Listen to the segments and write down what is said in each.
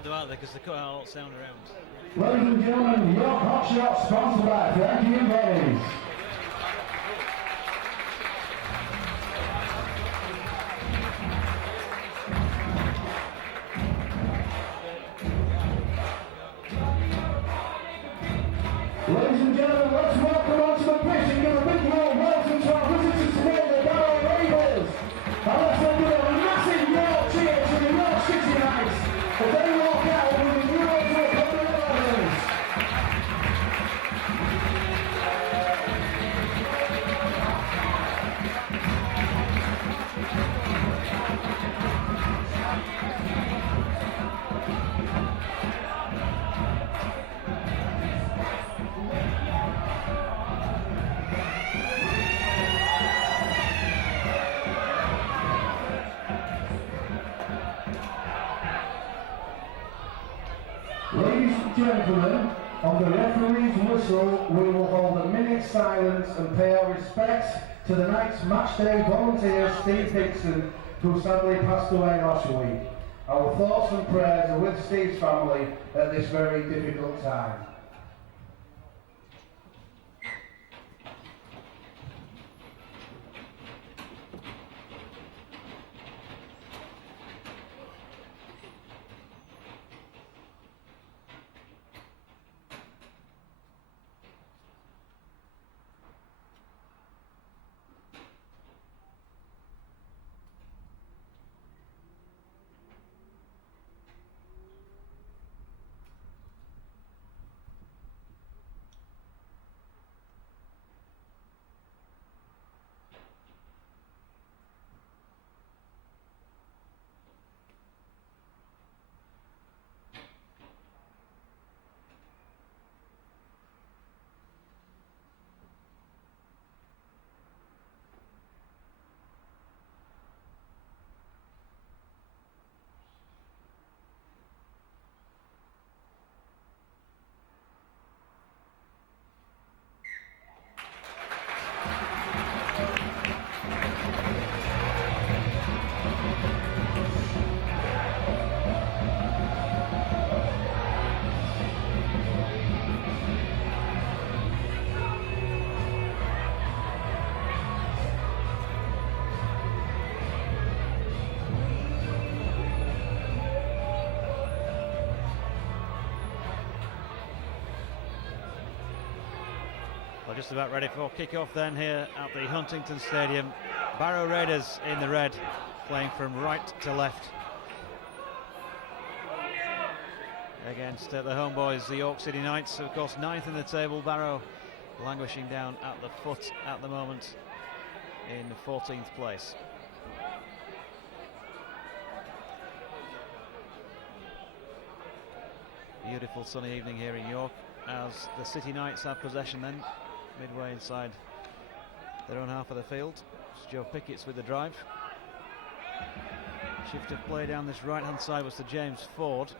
can't do out there because they cut out all sound around. Ladies and gentlemen, your hot shot sponsored by Frankie and Benny's. Ladies and gentlemen, let's welcome onto the pitch and give a big warm welcome to our visitors today, the Barrow Raiders. And let's give a massive York cheer to the York City Knights as they walk out with the new World Cup medals. Ladies and gentlemen, on the referee's whistle, we will hold a minute's silence and pay our respects to the Knights matchday volunteer Steve Dixon, who sadly passed away last week. Our thoughts and prayers are with Steve's family at this very difficult time. Well, just about ready for kick-off then here at the Huntington Stadium. Barrow Raiders in the red, playing from right to left. Against the homeboys, the York City Knights, of course, 9th in the table. Barrow languishing down at the foot at the moment in 14th place. Beautiful sunny evening here in York as the City Knights have possession then, midway inside their own half of the field. It's Joe Pickett's with the drive. Shift of play down this right hand side was to James Ford.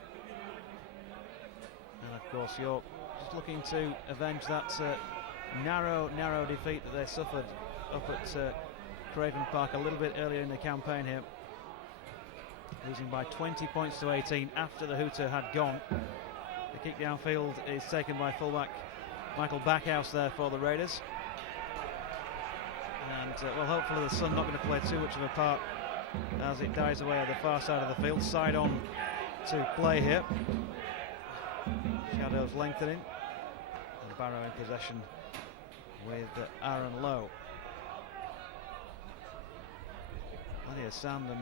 And of course York just looking to avenge that narrow defeat that they suffered up at Craven Park a little bit earlier in the campaign here. Losing by 20 points to 18 after the hooter had gone. The kick downfield is taken by fullback Michael Backhouse there for the Raiders. And well, hopefully the sun not going to play too much of a part as it dies away at the far side of the field. Side on to play here. Shadows lengthening. And Barrow in possession with Aaron Lowe. Plenty of sand and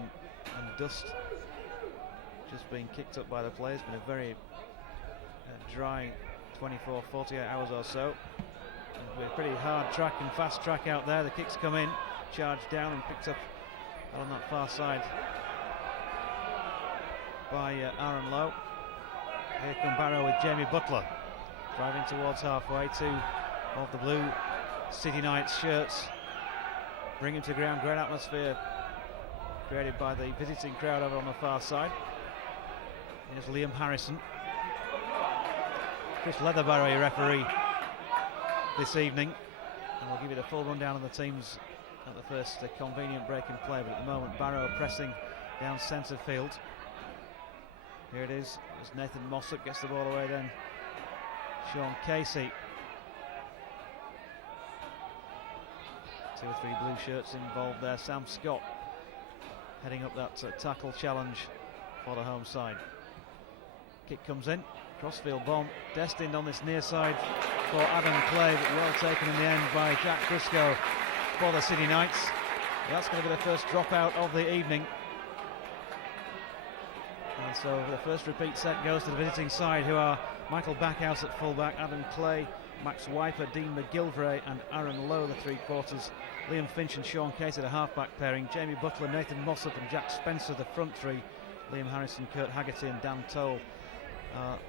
dust just being kicked up by the players. Been a very dry 24, 48 hours or so. With a pretty hard track and fast track out there. The kicks come in, charged down and picked up on that far side by Aaron Lowe. Here come Barrow with Jamie Butler driving towards halfway. Two of the blue City Knights shirts bring him to ground. Great atmosphere created by the visiting crowd over on the far side. Here's Liam Harrison. Chris Leatherbarrow, your referee this evening, and we'll give you the full rundown of the teams at the first convenient break in play. But at the moment, Barrow pressing down centre field. Here it is, as Nathan Mossop gets the ball away then. Sean Casey. 2 or 3 blue shirts involved there. Sam Scott heading up that tackle challenge for the home side. Kick comes in, crossfield bomb, destined on this near side for Adam Clay, but well taken in the end by Jack Briscoe for the City Knights. That's going to be the first dropout of the evening. And so the first repeat set goes to the visiting side, who are Michael Backhouse at fullback, Adam Clay, Max Wiper, Dean McGilvray and Aaron Lowe, the 3-quarters. Liam Finch and Sean Casey, the halfback pairing. Jamie Butler, Nathan Mossop and Jack Spencer, the front 3. Liam Harrison, Kurt Haggerty and Dan Toll,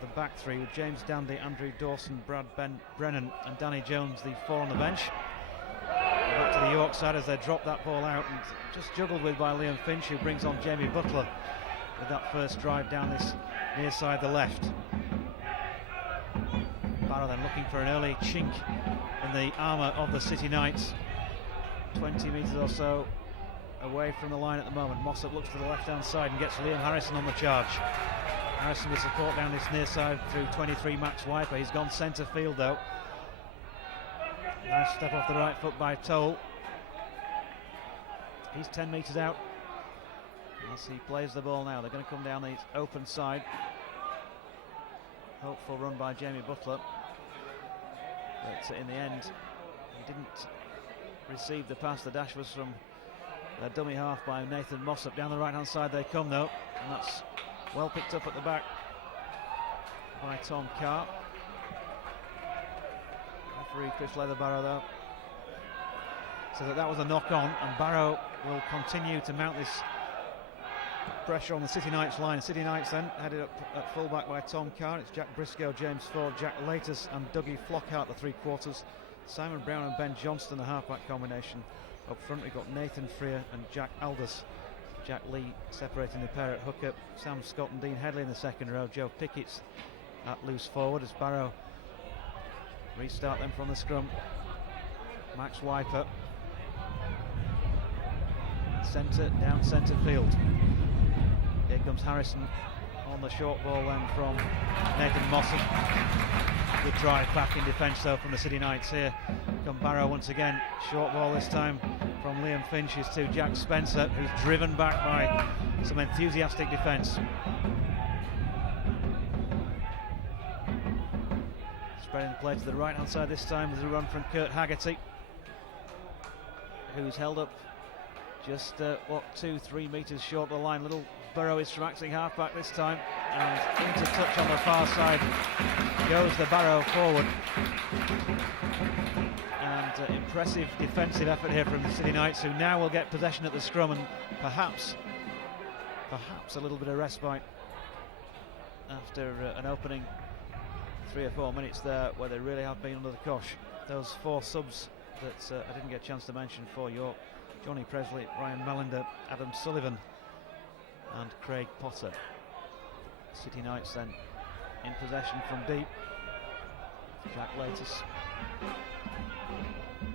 the back 3, with James Dandy, Andrew Dawson, Brad Brennan and Danny Jones, the 4 on the bench. Back to the York side as they drop that ball out, and just juggled with by Liam Finch, who brings on Jamie Butler with that first drive down this near side, the left. Barrow then looking for an early chink in the armour of the City Knights. 20 metres or so away from the line at the moment. Mossop looks to the left hand side and gets Liam Harrison on the charge. Harrison with support down this near side through 23 Max Wiper. He's gone centre field though. Nice step off the right foot by Toll. He's 10 metres out as he plays the ball now. They're going to come down the open side. Hopeful run by Jamie Butler, but in the end he didn't receive the pass. The dash was from a dummy half by Nathan Mossop. Down the right hand side they come though, and that's well picked up at the back by Tom Carr. Referee Chris Leatherbarrow though says that was a knock on, and Barrow will continue to mount this pressure on the City Knights line. City Knights then headed up at fullback by Tom Carr. It's Jack Briscoe, James Ford, Jack Latus and Dougie Flockhart, the 3-quarters. Simon Brown and Ben Johnston, the halfback combination. Up front we've got Nathan Freer and Jack Aldous. Jack Lee separating the pair at hooker. Sam Scott and Dean Headley in the second row. Joe Pickett's at loose forward as Barrow restart them from the scrum. Max Wiper. Centre, down centre field. Here comes Harrison on the short ball then from Nathan Mossop. Good drive back in defence though from the City Knights. Here come Barrow once again. Short ball this time from Liam Finch is to Jack Spencer, who's driven back by some enthusiastic defence. Spreading the play to the right hand side this time with a run from Kurt Haggerty, who's held up just 2-3 metres short of the line. Little Barrow is from acting halfback this time, and into touch on the far side goes the Barrow forward. And impressive defensive effort here from the City Knights, who now will get possession at the scrum and perhaps a little bit of respite after an opening 3 or 4 minutes there where they really have been under the cosh. Those 4 subs that I didn't get a chance to mention for York: Johnny Presley, Ryan Melander, Adam Sullivan and Craig Potter. City Knights then in possession from deep. Jack Latus.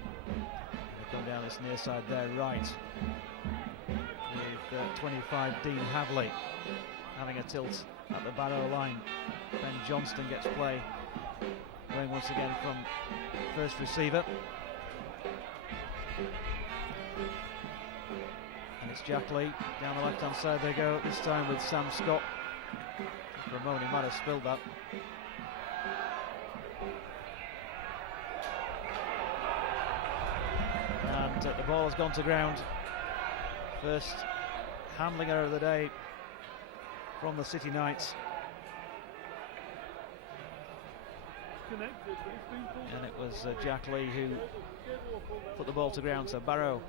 They come down this near side there right with 25 Dean Havley having a tilt at the Barrow line. Ben Johnston gets play going once again from first receiver. And it's Jack Lee. Down the left hand side they go, this time with Sam Scott. For a moment he might have spilled that. And the ball has gone to ground. First handling error of the day from the City Knights. And it was Jack Lee who put the ball to ground. So Barrow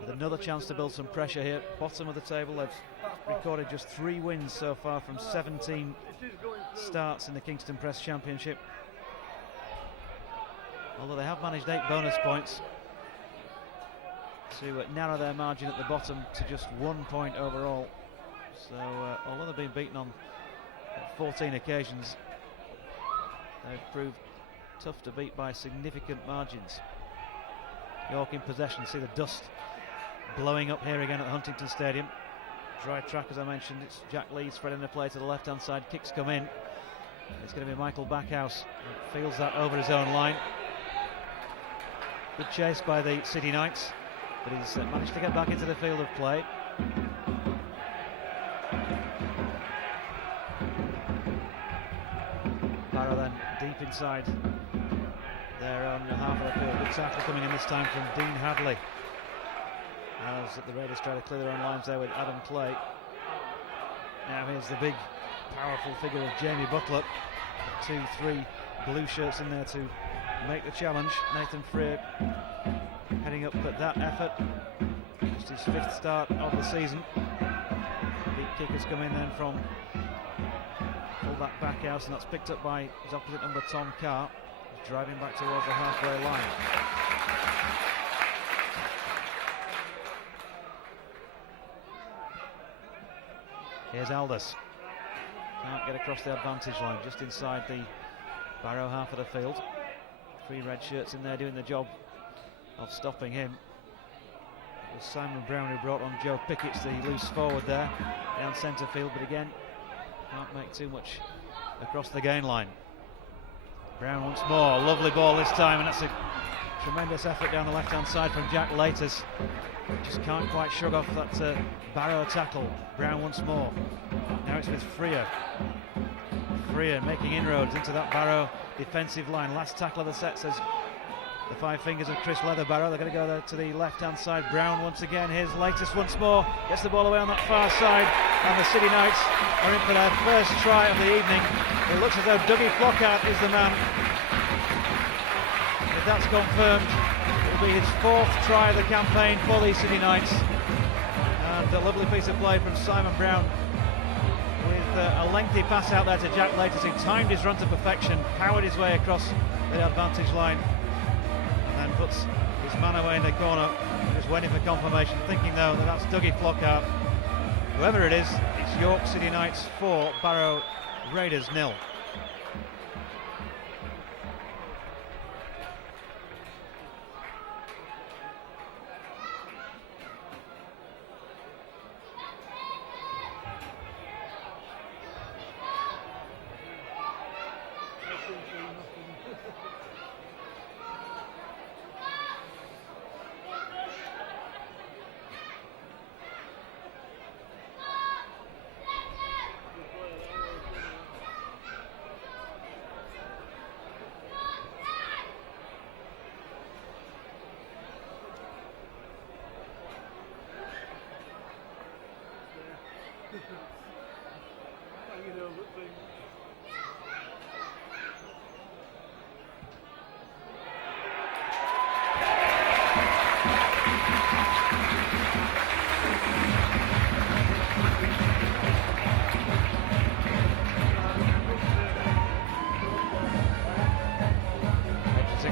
with another chance to build some pressure here. Bottom of the table, they've recorded just 3 wins so far from 17 starts in the Kingston Press Championship. Although they have managed 8 bonus points to narrow their margin at the bottom to just 1 point overall. So although they've been beaten on 14 occasions, they've proved tough to beat by significant margins. York in possession. See the dust blowing up here again at Huntington Stadium. dry track, as I mentioned. It's Jack Lee spreading the play to the left-hand side. Kicks come in. It's going to be Michael Backhouse who fields that over his own line. Good chase by the City Knights, but he's managed to get back into the field of play. Barrow then deep inside there on the half of the field. Good tackle coming in this time from Dean Hadley, as the Raiders try to clear their own lines there with Adam Clay. Now here's the big powerful figure of Jamie Butler. 2-3 blue shirts in there to make the challenge. Nathan Freer heading up at that effort. Just his 5th start of the season. Big kickers come in then from fullback Backhouse, and that's picked up by his opposite number Tom Carr. He's driving back towards the halfway line. Here's Aldous. Can't get across the advantage line, just inside the Barrow half of the field. 3 red shirts in there doing the job of stopping him. It was Simon Brown who brought on Joe Pickett's the loose forward there down centre field, but again can't make too much across the gain line. Brown once more, lovely ball this time, and that's a tremendous effort down the left hand side from Jack Laters. Just can't quite shrug off that Barrow tackle. Brown once more. Now it's with Freer. Freer making inroads into that Barrow defensive line. Last tackle of the set, says the 5 fingers of Chris Leatherbarrow. They're going to go there to the left hand side. Brown once again. Here's Latest once more. Gets the ball away on that far side, and the City Knights are in for their first try of the evening. It looks as though Dougie Flockhart is the man. If that's confirmed, it'll be his 4th try of the campaign for the City Knights. And a lovely piece of play from Simon Brown, with a lengthy pass out there to Jack Laters, who timed his run to perfection, powered his way across the advantage line, and puts his man away in the corner, just waiting for confirmation, thinking though that that's Dougie Flockhart. Whoever it is, it's York City Knights 4, Barrow Raiders 0.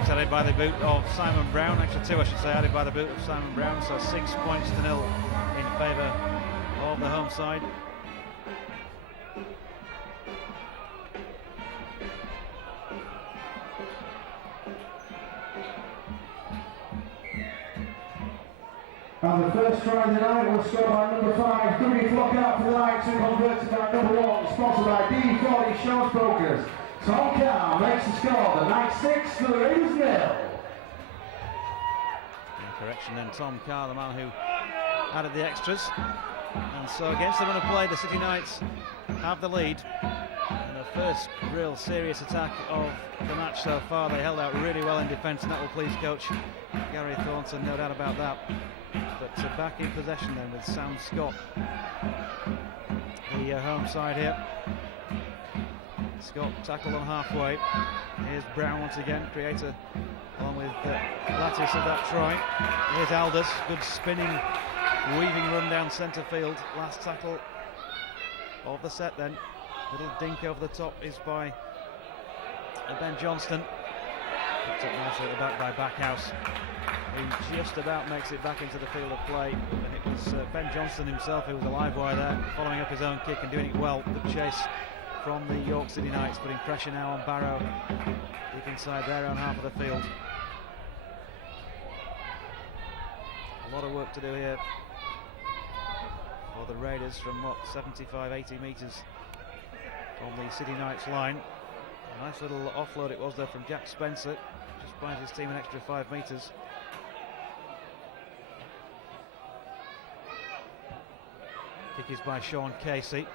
Added by the boot of Simon Brown, extra 2 I should say, added by the boot of Simon Brown, so 6 points to 0 in favour of the home side. And the first try of the night was scored by number 5, Dougie Flockhart for the Knights, who converted by number 1, sponsored by D40 Shows Brokers. Tom Carr makes the score, the Knights 6 to the Raiders 0. Correction then, Tom Carr, the man who added the extras. And so against the run of play, the City Knights have the lead. And the first real serious attack of the match so far. They held out really well in defence, and that will please coach Gary Thornton, no doubt about that. But back in possession then with Sam Scott, the home side here. Scott tackled on halfway. Here's Brown once again, creator along with Lattice of that try. Here's Aldous, good spinning, weaving run down centre field. Last tackle of the set then. Little dink over the top is by Ben Johnston. Picked up nicely at the back by Backhouse, who just about makes it back into the field of play. And it was Ben Johnston himself who was a live wire there, following up his own kick and doing it well. Good chase from the York City Knights, putting pressure now on Barrow deep inside their own half of the field. A lot of work to do here for the Raiders from 75, 80 metres on the City Knights line. A nice little offload it was there from Jack Spencer, just buys his team an extra 5 metres. Kick is by Sean Casey.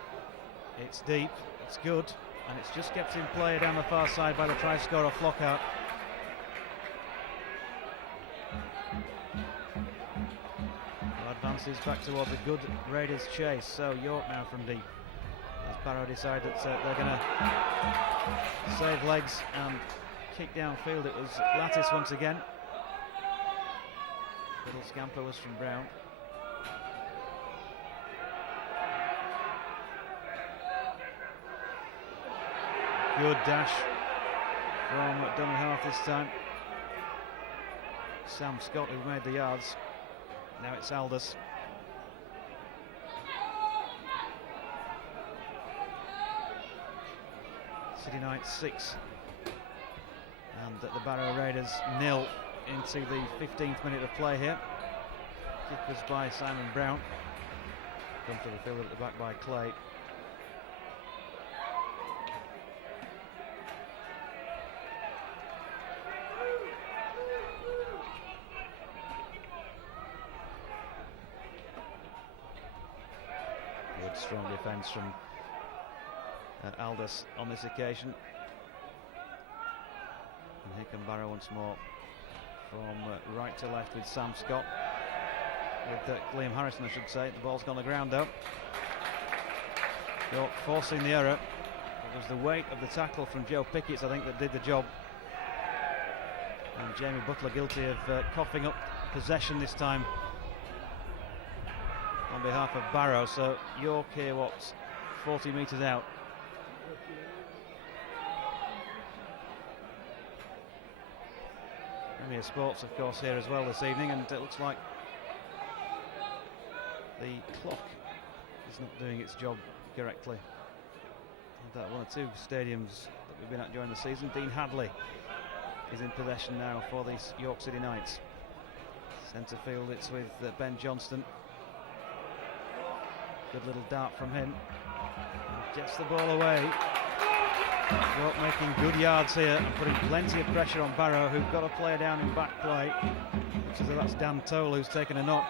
It's deep, it's good, and it's just kept in play down the far side by the try scorer Flockhart. Advances back towards a good Raiders chase. So York now from deep, as Barrow decide that they're going to save legs and kick downfield. It was Lattice once again. Little scamper was from Brown. Good dash from dummy half this time. Sam Scott, who made the yards. Now it's Aldous. City Knights 6 and the Barrow Raiders 0 into the 15th minute of play here. Kick was by Simon Brown. Come to the field at the back by Clay. Good strong defence from Aldous on this occasion. And here come Barrow once more from right to left with Sam Scott. With Liam Harrison, I should say. The ball's gone the ground though. York forcing the error. It was the weight of the tackle from Joe Pickett's, I think, that did the job. And Jamie Butler guilty of coughing up possession this time on behalf of Barrow. So York here, what's 40 metres out. Premier Sports, of course, here as well this evening, and it looks like the clock is not doing its job correctly. That one or two stadiums that we've been at during the season. Dean Hadley is in possession now for the York City Knights. Centre field, it's with Ben Johnston. Good little dart from him. Gets the ball away. York making good yards here and putting plenty of pressure on Barrow, who've got a player down in back play. So that's Dan Toll, who's taken a knock.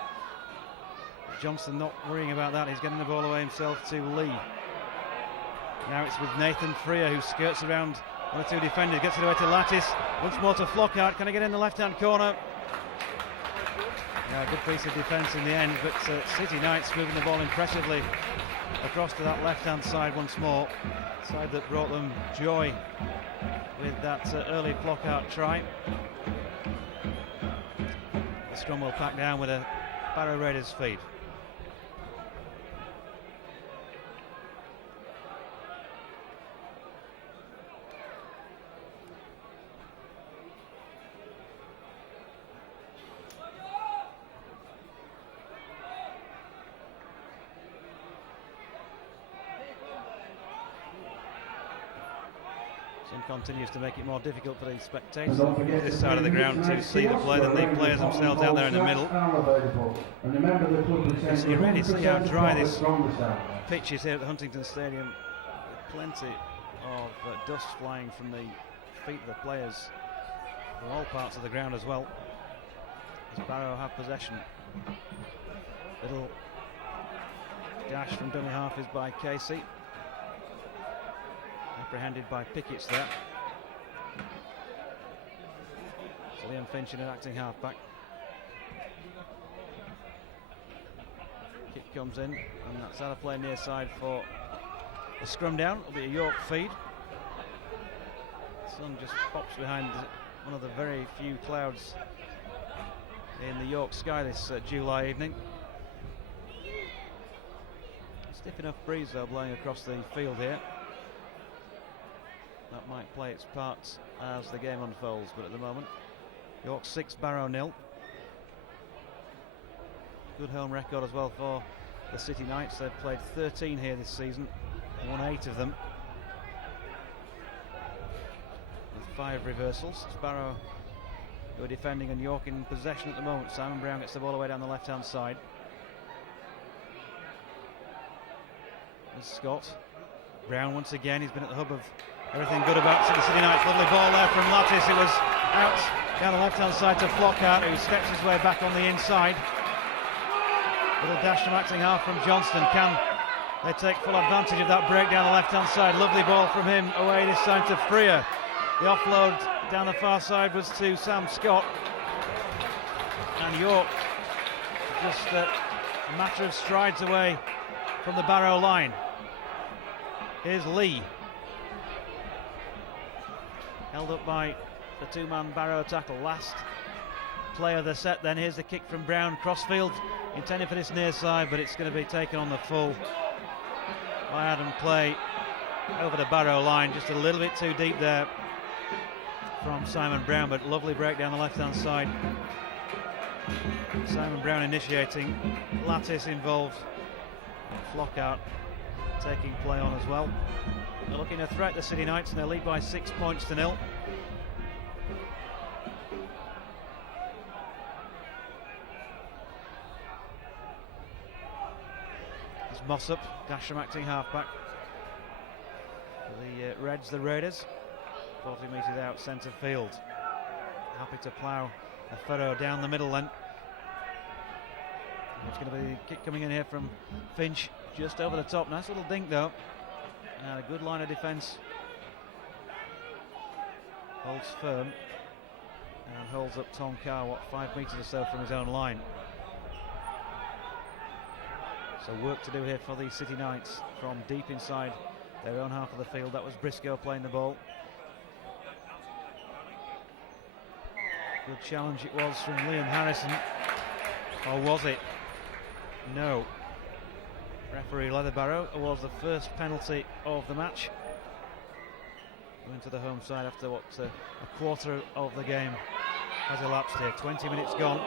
Johnston not worrying about that. He's getting the ball away himself to Lee. Now it's with Nathan Freer, who skirts around one or two defenders, gets it away to Lattice. Once more to Flockhart. Can he get in the left-hand corner? Yeah, good piece of defence in the end, but City Knights moving the ball impressively across to that left-hand side once more. Side that brought them joy with that early Flockhart try. The scrum will pack down with a Barrow Raiders feed. Continues to make it more difficult for the spectators on this side of the ground to see the play than the players themselves out there in the middle. You really see how dry this pitch is here at the Huntington Stadium, with plenty of dust flying from the feet of the players from all parts of the ground as well. As Barrow have possession. Little dash from dummy half is by Casey. Apprehended by Pickett's there. So Liam Finch in an acting halfback. Kick comes in, and that's out of play near side for a scrum down. It'll be a York feed. The sun just pops behind one of the very few clouds in the York sky this July evening. Stiff enough breeze though blowing across the field here. That might play its part as the game unfolds, but at the moment, York 6, Barrow 0. Good home record as well for the City Knights. They've played 13 here this season, won 8 of them, with 5 reversals. It's Barrow who are defending and York in possession at the moment. Simon Brown gets the ball away down the left-hand side. is Scott. Brown once again, he's been at the hub of everything good about the City Knights. Lovely ball there from Lattis. It was out down the left-hand side to Flockhart, who steps his way back on the inside. Little dash from acting half from Johnston. Can they take full advantage of that break down the left-hand side? Lovely ball from him away this time to Freer. The offload down the far side was to Sam Scott. And York just a matter of strides away from the Barrow line. Here's Lee. Held up by the two-man Barrow tackle. Last play of the set then. Here's the kick from Brown. Crossfield intended for this near side, but it's going to be taken on the full by Adam Clay over the Barrow line. Just a little bit too deep there from Simon Brown, but lovely break down the left-hand side. Simon Brown initiating. Lattis involved. Flockhart taking play on as well. They're looking to threat the City Knights, and they lead by 6 points to 0. There's Mossop, dash from acting halfback. For the Reds, the Raiders, 40 metres out centre field. Happy to plough a furrow down the middle then. It's going to be a kick coming in here from Finch, just over the top. Nice little dink though. And a good line of defence. Holds firm and holds up Tom Carr, what, 5 metres or so from his own line. So work to do here for the City Knights from deep inside their own half of the field. That was Briscoe playing the ball. Good challenge it was from Liam Harrison. Or was it? No. Referee Leatherbarrow awards the first penalty of the match. Going to the home side after what, a quarter of the game has elapsed here. 20 minutes gone.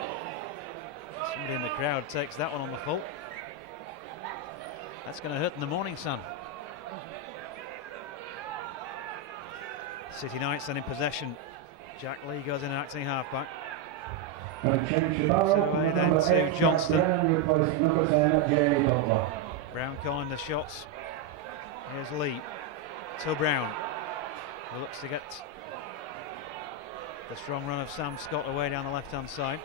Somebody in the crowd takes that one on the full. That's going to hurt in the morning sun. City Knights then in possession. Jack Lee goes in acting halfback. Away then to Johnston. Brown calling the shots. Here's Lee to Brown, who looks to get the strong run of Sam Scott away down the left-hand side.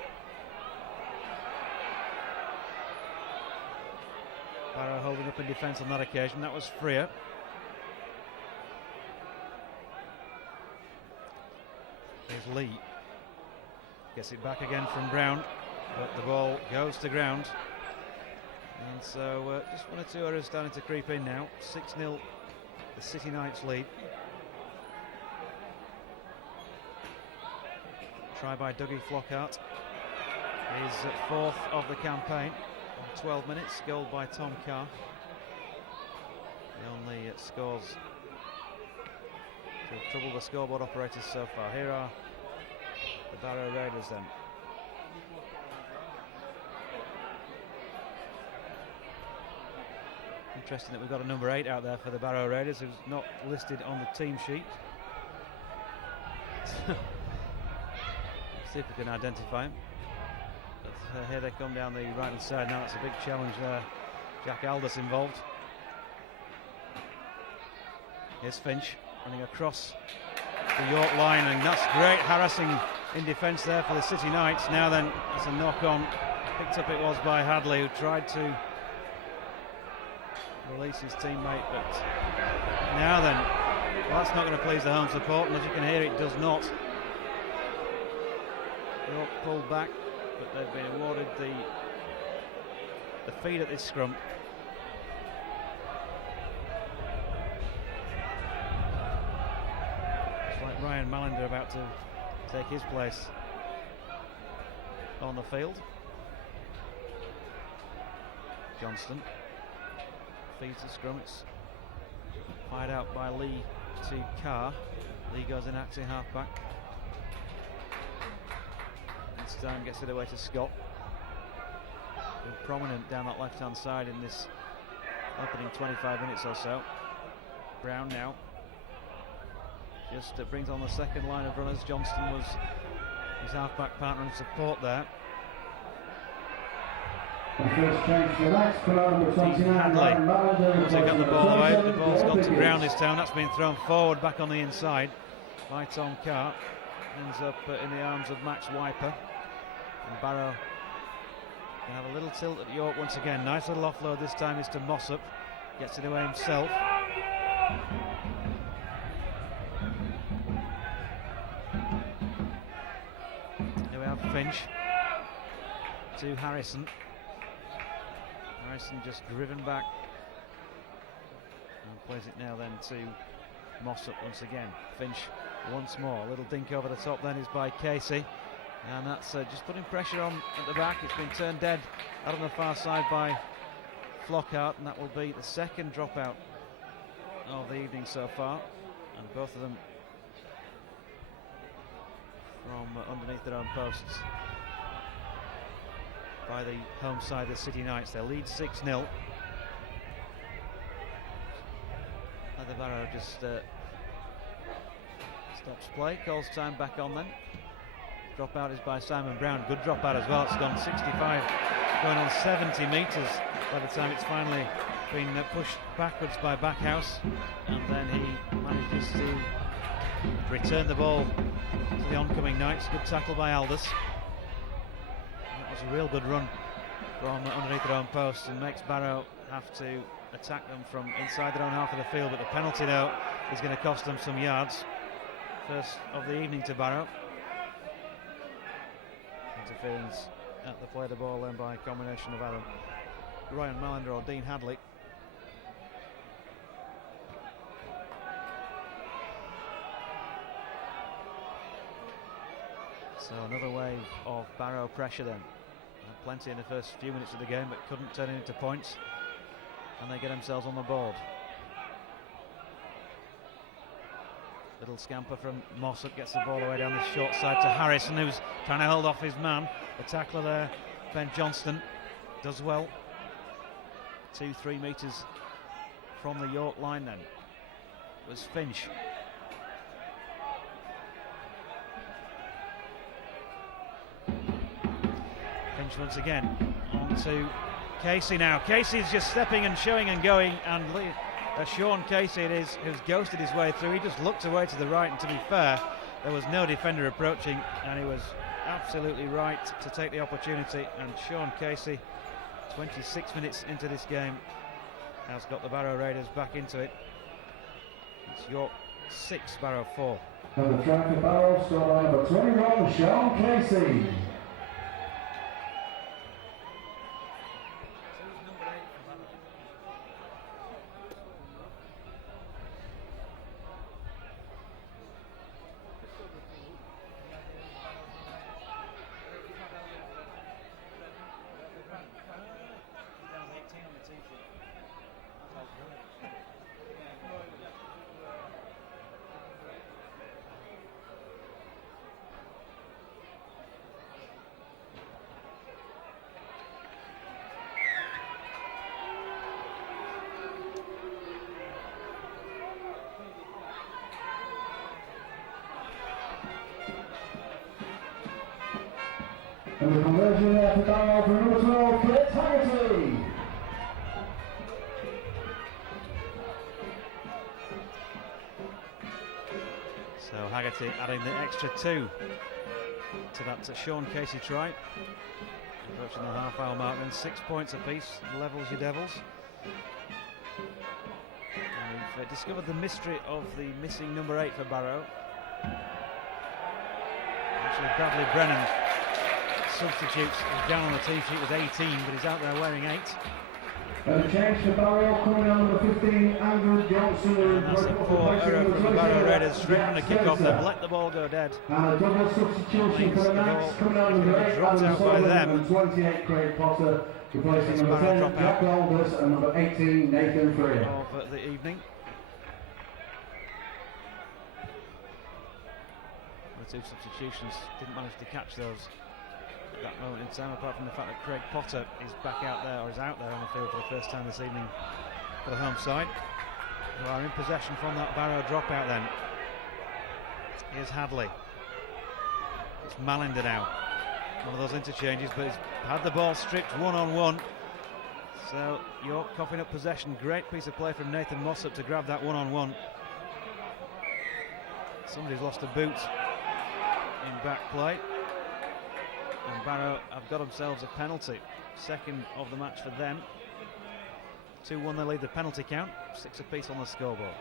Barrow holding up in defence on that occasion. That was Freer. Here's Lee. Gets it back again from Brown, but the ball goes to ground. And so just one or two errors starting to creep in now. 6-0 the City Knights lead. Try by Dougie Flockhart. His fourth of the campaign on 12 minutes. Goal by Tom Carr. The only scores to have troubled the scoreboard operators so far. Here are the Barrow Raiders then. Interesting that we've got a number 8 out there for the Barrow Raiders, who's not listed on the team sheet. See if we can identify him. But, here they come down the right hand side now. That's a big challenge there. Jack Aldous involved. Here's Finch running across the York line, and that's great harassing in defence there for the City Knights. Now then, it's a knock on. Picked up it was by Hadley, who tried to release his teammate, but now then, well, that's not going to please the home support, and as you can hear, it does not. York pulled back, but they've been awarded the feed at this scrum. It's like Ryan Mallender about to take his place on the field. Johnston feeds the scrum. It's fired out by Lee to Carr. Lee goes in acting halfback. This time gets it away to Scott. Been prominent down that left hand side in this opening 25 minutes or so. Brown now just brings on the second line of runners. Johnston was his halfback partner in support there. The first change for the next, number 29, Hadley. Once they got the ball away, the ball's gone to ground this time. That's been thrown forward back on the inside by Tom Carr. Ends up in the arms of Max Wiper. And Barrow can have a little tilt at York once again. Nice little offload this time is to Mossop. Gets it away himself. Here we have Finch to Harrison. Harrison just driven back and plays it now then to Mossop once again. Finch once more. A little dink over the top then is by Casey. And that's just putting pressure on at the back. It's been turned dead out on the far side by Flockhart, and that will be the second dropout of the evening so far. And both of them from underneath their own posts by the home side of the City Knights. They lead 6-0. Leather Barrow just stops play, calls time back on then. Dropout is by Simon Brown. Good dropout as well. It's gone 65, going on 70 metres by the time it's finally been pushed backwards by Backhouse. And then he manages to return the ball to the oncoming Knights. Good tackle by Aldous. That was a real good run from underneath their own post and makes Barrow have to attack them from inside their own half of the field. But the penalty now is going to cost them some yards. First of the evening to Barrow. Interference at the play of the ball then by a combination of either Ryan Malander or Dean Hadley. So another wave of Barrow pressure then. Had plenty in the first few minutes of the game but couldn't turn it into points, and they get themselves on the board. Little scamper from Mossop, gets the ball away down the short side to Harrison, who's trying to hold off his man. The tackler there, Ben Johnston, does well. 2-3 metres from the York line then was Finch. Finch once again on to Casey now. Casey's just stepping and showing and going, and Sean Casey it is who's ghosted his way through. He just looked away to the right, and to be fair, there was no defender approaching, and he was absolutely right to take the opportunity. And Sean Casey, 26 minutes into this game, has got the Barrow Raiders back into it. It's York 6, Barrow 4. And the try for Barrow, scored by number 21, Sean Casey. And the conversion there for Barrow for number 12, Chris Haggerty. So Haggerty adding the extra 2 to that Sean Casey try. Approaching the half-hour mark, then 6 points apiece, levels your Devils. And we've discovered the mystery of the missing number 8 for Barrow. Actually, Bradley Brennan substitutes. He's down on the tee sheet with 18, but he's out there wearing 8. And a change for Barrow, coming on number 15, Andrew Johnson. And that's a poor error from the Barrow Raiders. Straight from the kick-off, they've let the ball go dead. And a double substitution for the Knights, coming on number 8, dropped out by them. And 28, Craig Potter, replacing number 10, Jack Aldous, and number 18, Nathan Freer. Of the evening. The 2 substitutions didn't manage to catch those at that moment in time, apart from the fact that Craig Potter is back out there, or is out there on the field for the first time this evening for the home side, who are in possession from that Barrow dropout then. Here's Hadley. It's Malander now. one of those interchanges, but he's had the ball stripped one-on-one. So York coughing up possession. Great piece of play from Nathan Mossop to grab that one-on-one. Somebody's lost a boot in back play, and Barrow have got themselves a penalty. Second of the match for them. 2-1 they lead the penalty count. 6 apiece on the scoreboard.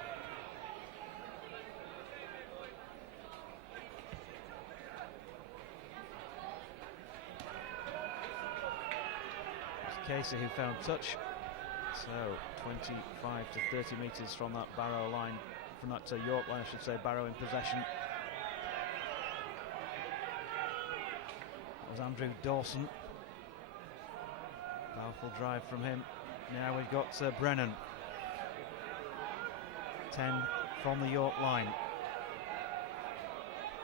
Casey who found touch, so 25 to 30 metres from that Barrow line, from that York line I should say. Barrow in possession. That was Andrew Dawson. Powerful drive from him. Now we've got Brennan. 10 from the York line.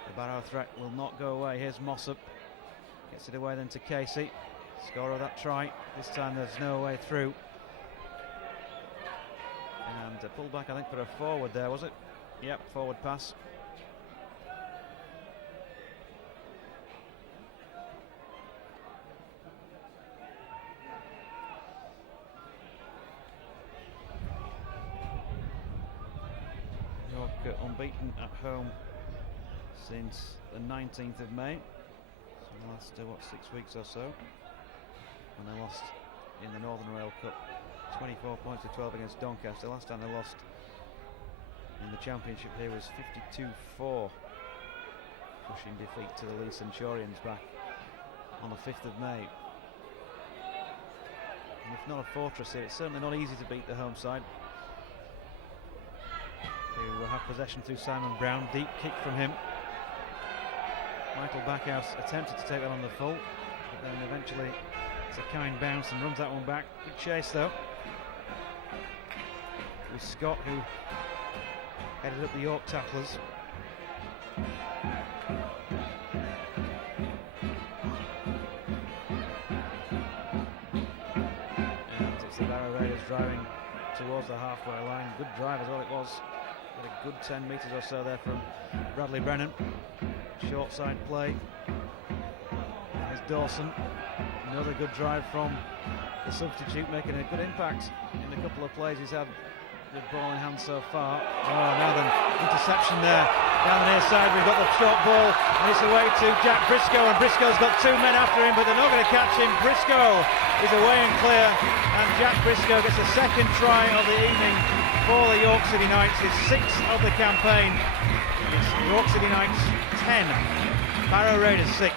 The Barrow threat will not go away. Here's Mossop, gets it away then to Casey. Scorer of that try. This time there's no way through. And a pull back, I think, for a forward there, was it? Yep, forward pass. York unbeaten at home since the 19th of May. So the last, 6 weeks or so. When they lost in the Northern Rail Cup, 24 points to 12 against Doncaster. Last time they lost in the championship here was 52-4, pushing defeat to the Leigh Centurions back on the 5th of May. And if not a fortress here, it's certainly not easy to beat the home side, who have possession through Simon Brown. Deep kick from him. Michael Backhouse attempted to take that on the full, but then eventually it's a kind bounce and runs that one back. Good chase though. It was Scott who headed up the York tacklers. And it's the Barrow Raiders driving towards the halfway line. Good drive as well it was. Got a good 10 metres or so there from Bradley Brennan. Short side play. There's Dawson. Another good drive from the substitute, making a good impact in a couple of plays he's had with ball in hand so far. Oh, now then, interception there. Down the near side, we've got the short ball, and it's away to Jack Briscoe, and Briscoe's got 2 men after him, but they're not going to catch him. Briscoe is away and clear, and Jack Briscoe gets a second try of the evening for the York City Knights, his 6th of the campaign. It's York City Knights 10, Barrow Raiders 6.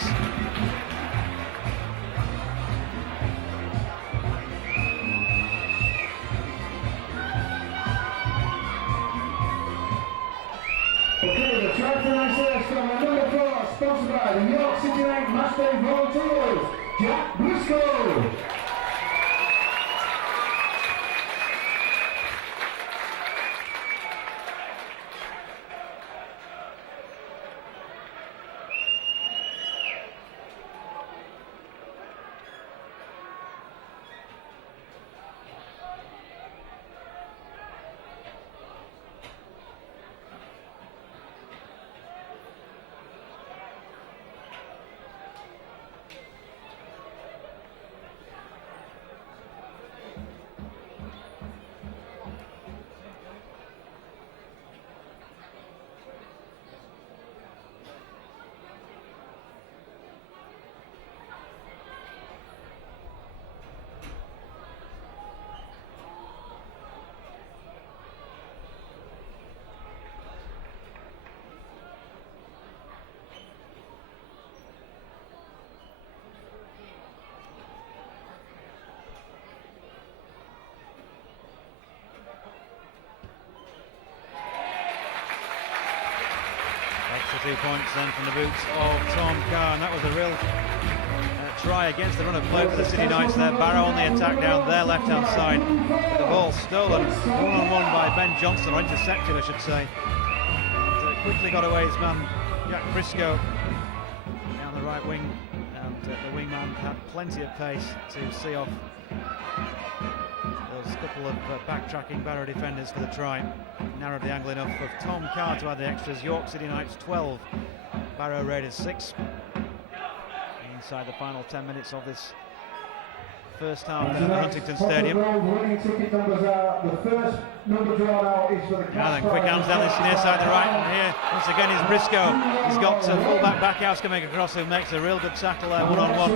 Okay, the try tonight says from number 4, sponsored by the York City Knight Matchday Volunteers, Jack Briscoe. Extra 2 points then from the boots of Tom Carr, and that was a real try against the run of play for the City Knights there. Barrow on the attack down their left hand side. The ball stolen one-on-one by Ben Johnson, or intercepted I should say. And, quickly got away his man Jack Briscoe down the right wing, and the wingman had plenty of pace to see off those couple of backtracking Barrow defenders for the try. Narrowed the angle enough for Tom Carr to add the extras. York City Knights 12, Barrow Raiders 6. inside the final 10 minutes of this first half at Huntington Stadium. Winning ticket numbers are the first number drawn out is for the Now then, quick hands down this near side, the right, and here once again is Briscoe. He's got full-back Backhouse coming across, who makes a real good tackle there, one-on-one.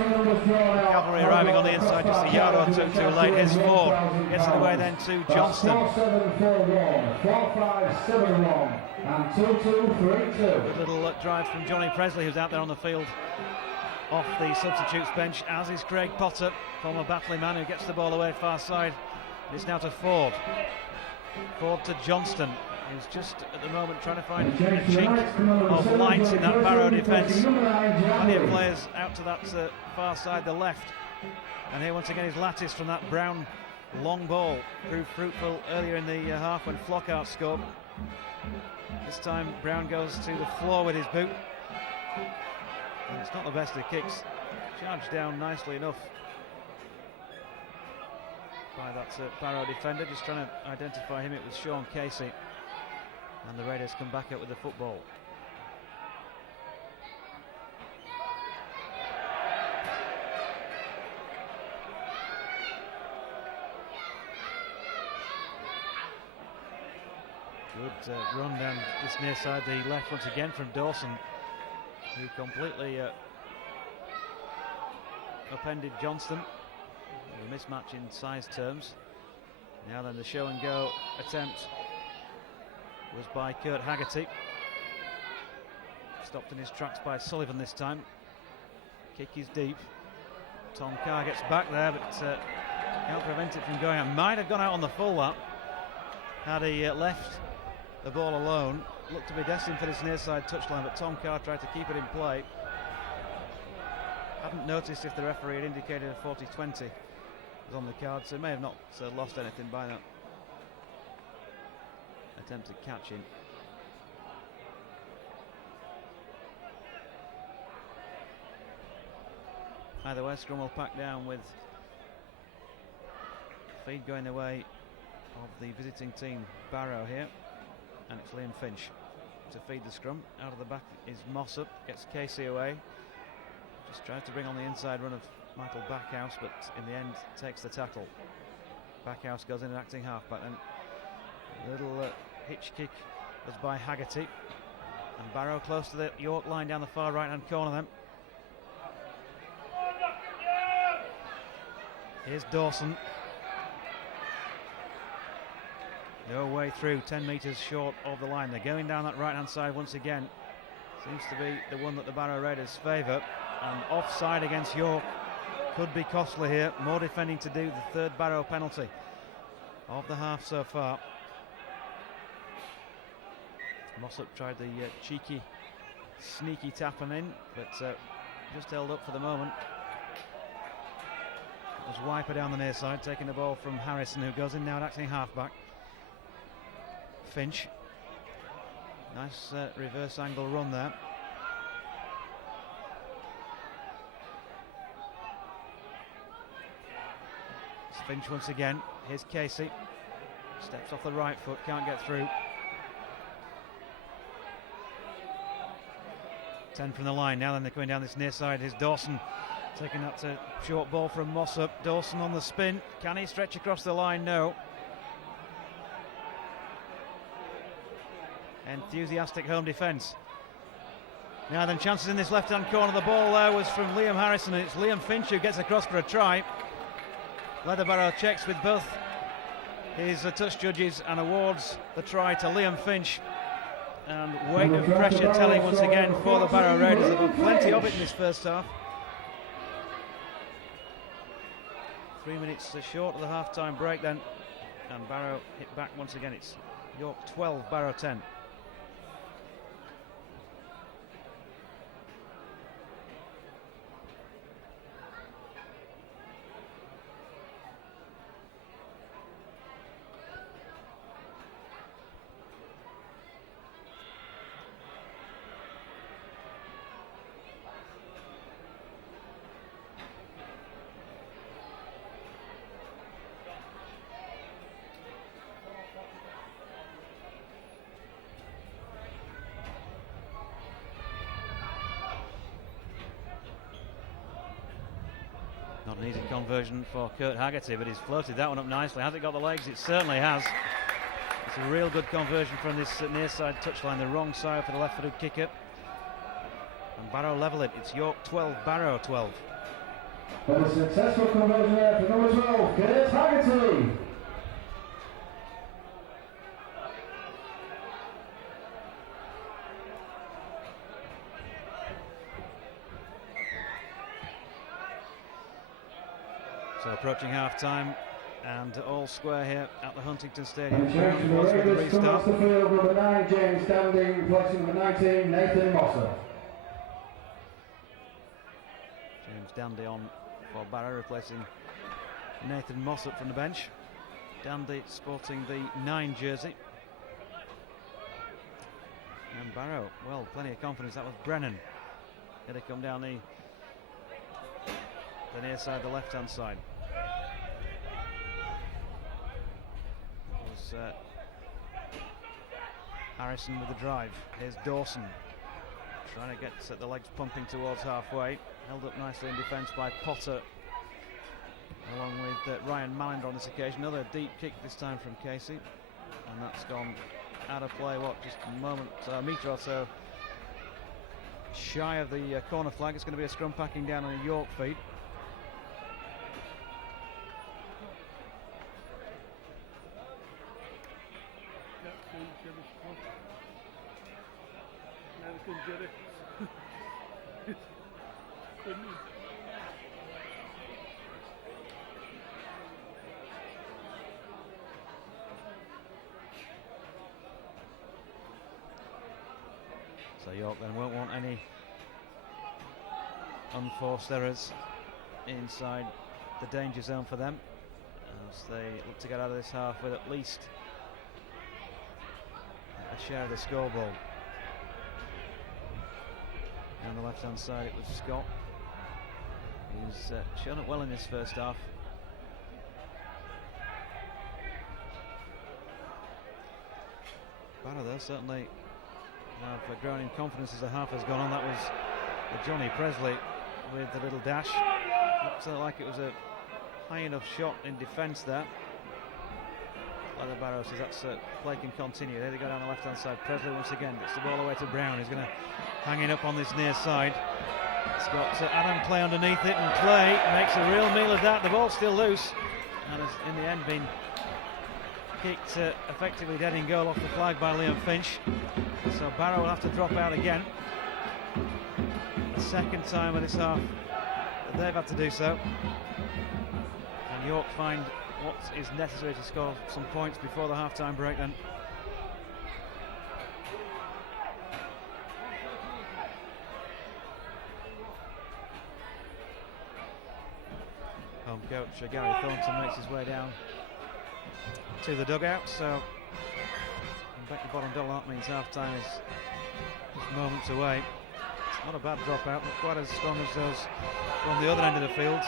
Cavalry arriving on the inside just a yard or two too late. Here's Ford, gets it away then to Johnston. 4-7-4-1, 4-5-7-1, and 2-2-3-2. Good little drive from Johnny Presley, who's out there on the field off the substitutes bench, as is Craig Potter, former Batley man, who gets the ball away far side. It's now to Ford. Ford to Johnston, who's just at the moment trying to find a chink of light in that Barrow defence. Plenty of players out to that far side, the left. And here once again is Lattis from that Brown long ball. Proved fruitful earlier in the half when Flockhart scored. This time Brown goes to the floor with his boot. And it's not the best of kicks. Charged down nicely enough by that Barrow defender, just trying to identify him. It was Sean Casey, and the Raiders come back out with the football. Good run down this near side, the left once again from Dawson, who completely upended Johnston. A mismatch in size terms. Now then, the show and go attempt was by Kurt Haggerty. Stopped in his tracks by Sullivan this time. Kick is deep. Tom Carr gets back there, but can't prevent it from going out. Might have gone out on the full that had he left the ball alone. Looked to be destined for this near side touchline, but Tom Carr tried to keep it in play. Hadn't noticed if the referee had indicated a 40-20 was on the card, so he may have not lost anything by that attempt at catching. Either way, Scrum will pack down with feed going the way of the visiting team Barrow here, and it's Liam Finch to feed the scrum. Out of the back is Mossop, gets Casey away, just tries to bring on the inside run of Michael Backhouse, but in the end takes the tackle. Backhouse goes in an acting halfback then. A little hitch kick was by Haggerty, and Barrow close to the York line down the far right hand corner then. Here's Dawson. No way through, 10 metres short of the line. They're going down that right hand side once again. Seems to be the one that the Barrow Raiders favour, and offside against York could be costly here. More defending to do, the third Barrow penalty of the half so far. Mossop tried the cheeky, sneaky tapping in, but just held up for the moment. It was Wiper down the near side, taking the ball from Harrison, who goes in now at acting halfback. Finch. Nice reverse angle run there. Finch once again. Here's Casey. Steps off the right foot, can't get through. 10 from the line. Now then, they're coming down this near side. Here's Dawson taking that short ball from Mossop. Dawson on the spin. Can he stretch across the line? No. Enthusiastic home defence. Now then, chances in this left-hand corner. The ball there was from Liam Harrison, and it's Liam Finch who gets across for a try. Leatherbarrow checks with both his touch judges and awards the try to Liam Finch. And weight of pressure telling once again for the Barrow Raiders. They've had plenty of it in this first half. 3 minutes short of the half-time break then, and Barrow hit back once again. It's York 12, Barrow 10. Not an easy conversion for Kurt Haggerty, but he's floated that one up nicely. Has it got the legs? It certainly has. It's a real good conversion from this near side touchline, the wrong side for the left-footed kicker. And Barrow level it. It's York 12, Barrow 12. And a successful conversion there for number 12, Kurt Haggerty. So approaching half-time and all square here at the Huntington Stadium. And change to the Raiders come off the field, number 9, James Dandy, replacing number 19, Nathan Mossop. James Dandy on for Barrow, replacing Nathan Mossop from the bench. Dandy sporting the 9 jersey. And Barrow, well, plenty of confidence. That was Brennan. Here they come down the near side, the left-hand side. It was Harrison with the drive. Here's Dawson trying to get the legs pumping towards halfway. Held up nicely in defence by Potter, along with Ryan Mallender on this occasion. Another deep kick this time from Casey, and that's gone out of play. Just a metre or so shy of the corner flag. It's going to be a scrum packing down on the York feet. So York then won't want any unforced errors inside the danger zone for them, as they look to get out of this half with at least a share of the scoreboard. On the left-hand side, it was Scott. He's shown up well in this first half. Barrow, though, certainly have grown in confidence as the half has gone on. That was Johnny Presley with the little dash. Looked like it was a high enough shot in defence there. Leather Barrow says that's play can continue. There they go down the left-hand side. Presley once again gets the ball away to Brown. He's going to hang it up on this near side. It's got Adam Clay underneath it, and Clay makes a real meal of that. The ball's still loose, and has in the end been kicked effectively dead in goal off the flag by Liam Finch. So Barrow will have to drop out again. The second time of this half that they've had to do so. And York find what is necessary to score some points before the half-time break then. Home coach Gary Thornton makes his way down to the dugout, so Becky Bottom Dollar means half-time is just moments away. It's not a bad dropout, not quite as strong as those on the other end of the field.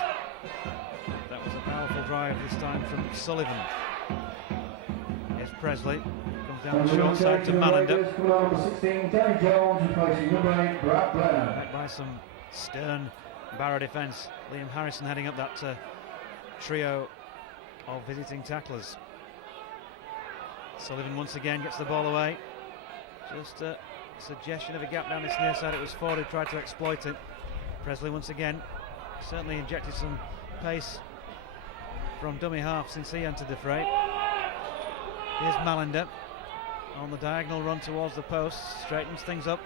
That was a powerful drive this time from Sullivan. Here's Presley, comes down the short side to Mallender. Back by some stern Barrow defence. Liam Harrison heading up that trio of visiting tacklers. Sullivan once again gets the ball away. Just a suggestion of a gap down this near side. It was Ford who tried to exploit it. Presley once again certainly injected some pace from dummy half since he entered the fray. Here's Mallender on the diagonal run towards the post, straightens things up,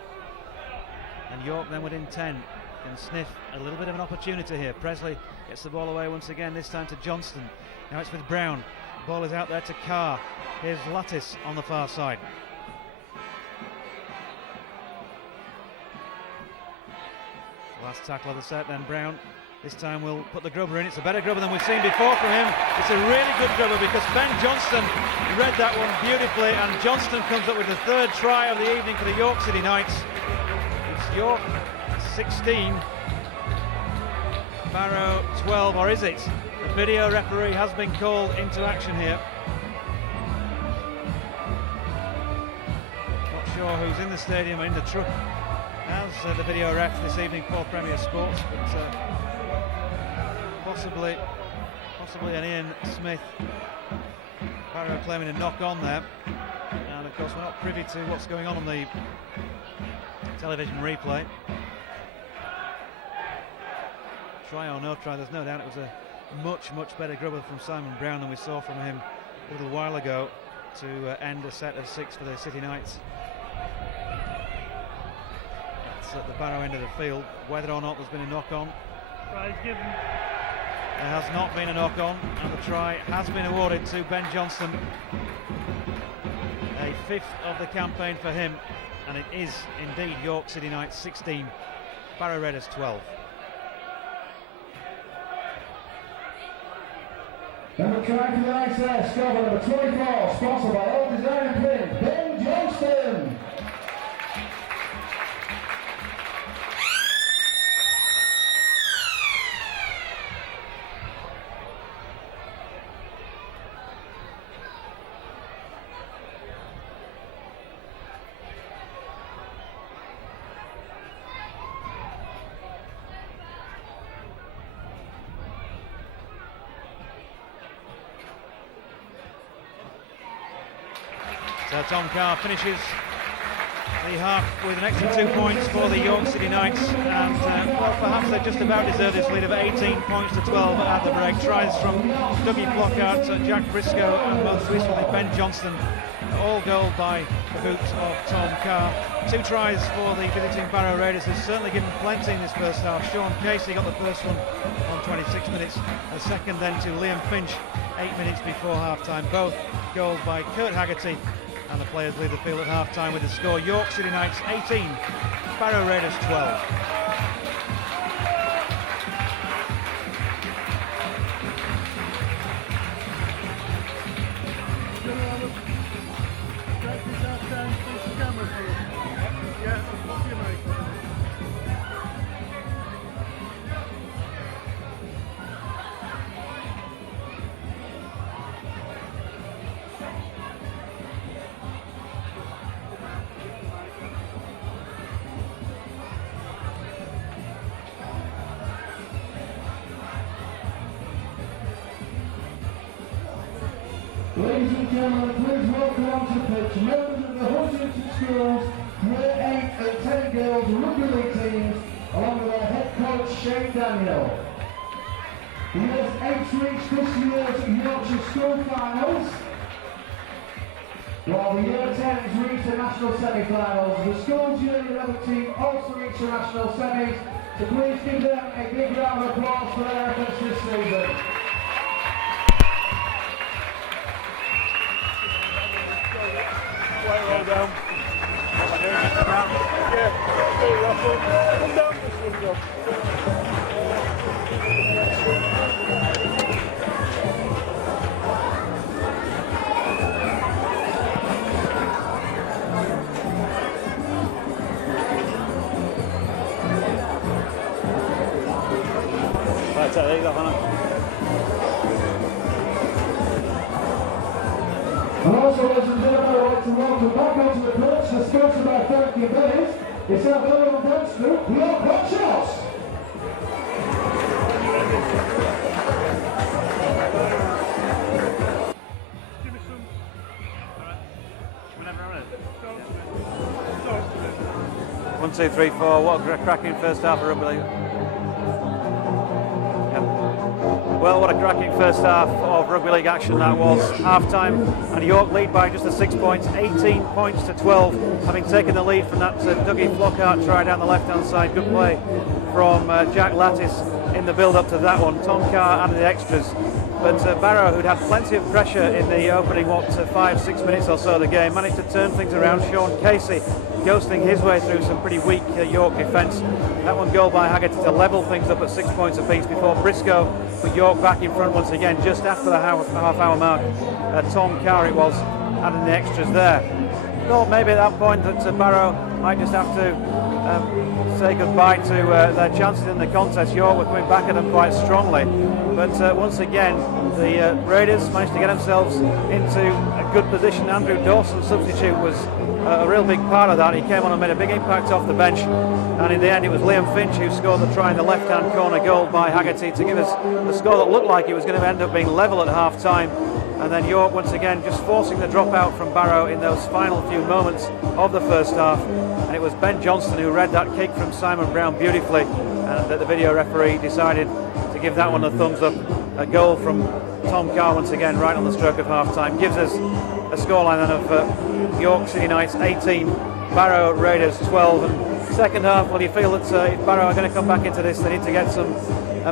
and York then within 10 can sniff a little bit of an opportunity here. Presley gets the ball away once again, this time to Johnston. Now it's with Brown. The ball is out there to Carr. Here's Lattis on the far side. Last tackle of the set then, Brown. This time we'll put the grubber in. It's a better grubber than we've seen before from him. It's a really good grubber because Ben Johnston read that one beautifully, and Johnston comes up with the third try of the evening for the York City Knights. It's York 16, Barrow 12, or is it? The video referee has been called into action here. Not sure who's in the stadium or in the truck as the video ref this evening for Premier Sports, but possibly an Ian Smith. Barrow claiming a knock on there, and of course we're not privy to what's going on the television replay. Try or no try, there's no doubt it was a much better grubber from Simon Brown than we saw from him a little while ago to end a set of 6 for the City Knights. It's at the Barrow end of the field. Whether or not there's been a knock on, there has not been a knock on, and the try has been awarded to Ben Johnston. A 5th of the campaign for him, and it is indeed York City Knights 16, Barrow Raiders 12. Number try for the Knights there, score number 24, sponsored by All Design and Print, Ben Johnston. So Tom Carr finishes the half with an extra 2 points for the York City Knights, and well, perhaps they just about deserve this lead of 18 points to 12 at the break. Tries from Dougie Flockhart, Jack Briscoe, and most recently Ben Johnston, all goal by the boot of Tom Carr. 2 tries for the visiting Barrow Raiders. They've certainly given plenty in this first half. Sean Casey got the first one on 26 minutes, a second then to Liam Finch 8 minutes before half-time. Both goals by Kurt Haggerty, and the players leave the field at half-time with the score York City Knights 18, Barrow Raiders 12. Ladies and gentlemen, please welcome onto the pitch members of the Huntington Schools, Grade 8 and 10 girls rugby league teams, along with their head coach Shane Daniel. He has 8 reached this year's Yorkshire School Finals, while the Year 10s reached the national semi-finals. The school junior level team also reached the national semis, so please give them a big round of applause for their efforts this season. Well down. What am I doing? Yeah, Russell. Come down this one, John. Right, there you go, Hannah. And also, ladies and gentlemen, I'd like to welcome back onto the pitch, the sponsored by Therapy Bennis. It's our fellow dance group, the York Hot Shots. Give me some. Alright. Whenever I'm ready. 1, 2, 3, 4. What a cracking first half of rugby league. Well, what a cracking first half of rugby league action that was. Half-time, and York lead by just 6 points, 18 points to 12, having taken the lead from that Dougie Flockhart try down the left-hand side. Good play from Jack Lattis in the build-up to that one. Tom Carr added the extras. But Barrow, who'd had plenty of pressure in the opening, 5-6 minutes or so of the game, managed to turn things around. Sean Casey ghosting his way through some pretty weak York defence. That one goal by Haggerty to level things up at 6 points apiece before Briscoe put York back in front once again just after the half-hour mark. Tom Carr it was, adding the extras there. Thought maybe at that point that Barrow might just have to say goodbye to their chances in the contest. York were coming back at them quite strongly, but once again the Raiders managed to get themselves into a good position. Andrew Dawson's substitute was a real big part of that. He came on and made a big impact off the bench, And in the end, it was Liam Finch who scored the try in the left-hand corner goal by Haggerty to give us the score that looked like it was going to end up being level at half-time. And then York once again just forcing the dropout from Barrow in those final few moments of the first half. And it was Ben Johnston who read that kick from Simon Brown beautifully, and the video referee decided to give that one a thumbs up. A goal from Tom Carr once again right on the stroke of half-time gives us a scoreline then of York City Knights 18, Barrow Raiders 12. And second half, well, you feel that if Barrow are going to come back into this, they need to get some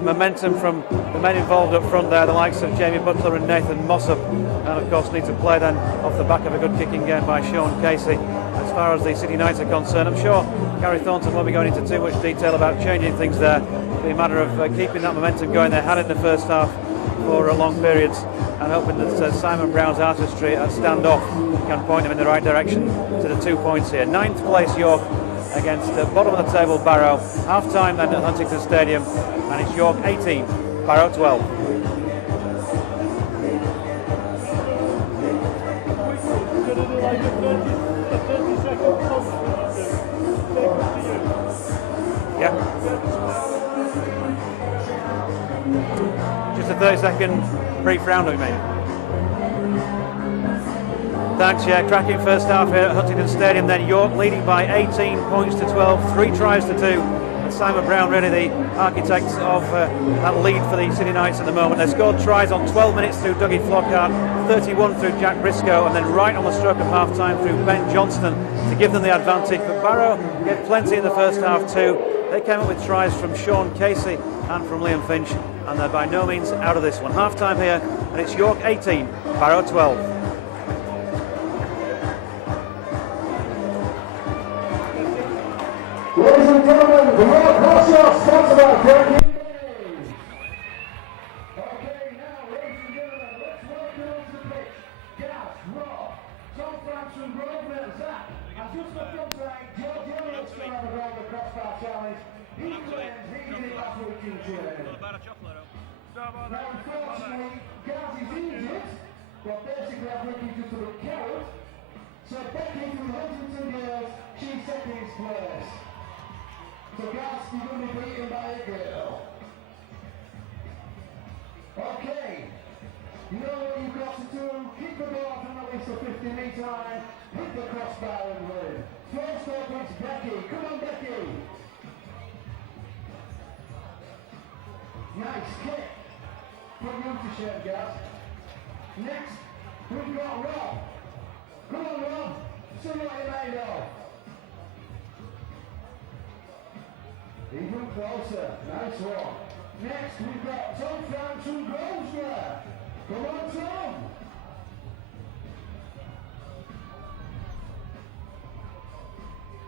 momentum from the men involved up front there, the likes of Jamie Butler and Nathan Mossop, and of course need to play then off the back of a good kicking game by Sean Casey. As far as the City Knights are concerned, I'm sure Gary Thornton won't be going into too much detail about changing things there. It'll be a matter of keeping that momentum going they had in the first half for long periods, and hoping that Simon Brown's artistry at stand-off can point them in the right direction to the 2 points here. 9th place York against the bottom of the table Barrow. Half-time then at Huntington Stadium, and it's York 18, Barrow 12. Yeah. Just a 30-second brief round, we mean. Thanks, yeah, cracking first half here at Huntington Stadium. Then York leading by 18 points to 12, 3 tries to 2. And Simon Brown really the architect of that lead for the City Knights at the moment. They scored tries on 12 minutes through Dougie Flockhart, 31 through Jack Briscoe, and then right on the stroke of half-time through Ben Johnston to give them the advantage. But Barrow gave plenty in the first half too. They came up with tries from Sean Casey and from Liam Finch, and they're by no means out of this one. Half-time here, and it's York 18, Barrow 12. Ladies and gentlemen, the Royal Cross Yard sponsored by Frankie. Okay, now, ladies and gentlemen, let's welcome to the pitch Gaz, Rob, Tom Franks from Grosvenor, Zach, and just for fun tonight, George Elliott still have a go at the crossbar challenge. He claims he did it last week in training. Now, unfortunately, Gaz is injured, but basically I think he's just a bit carried. So Becky from the Huntington Girls, she's second place. So Gaz, you're going to be beaten by a girl. Okay. You know what you've got to do. Kick the ball from at least a 50-metre line. Hit the crossbar and win. First up is Becky. Come on, Becky. Nice kick. Put you to shame, Gaz. Next, we've got Rob. Come on, Rob. See what you're made of. Even closer. Nice one. Next, we've got Tom Franks from Grosvenor. Come on, Tom.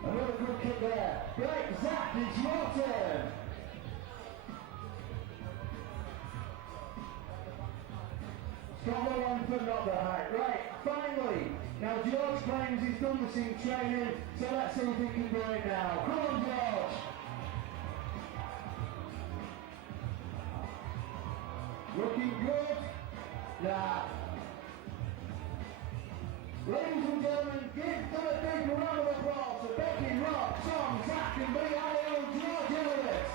Another good kick there. Right, Zach, it's your turn. Stronger one, but not the height. Right, finally. Now, George claims he's done this in training, so let's see if he can do it now. Come on, George. Looking good. Nah. Ladies and gentlemen, give them a big round of applause to Becky, Rob, Tom, Zach, and B.I.L. George Elliott.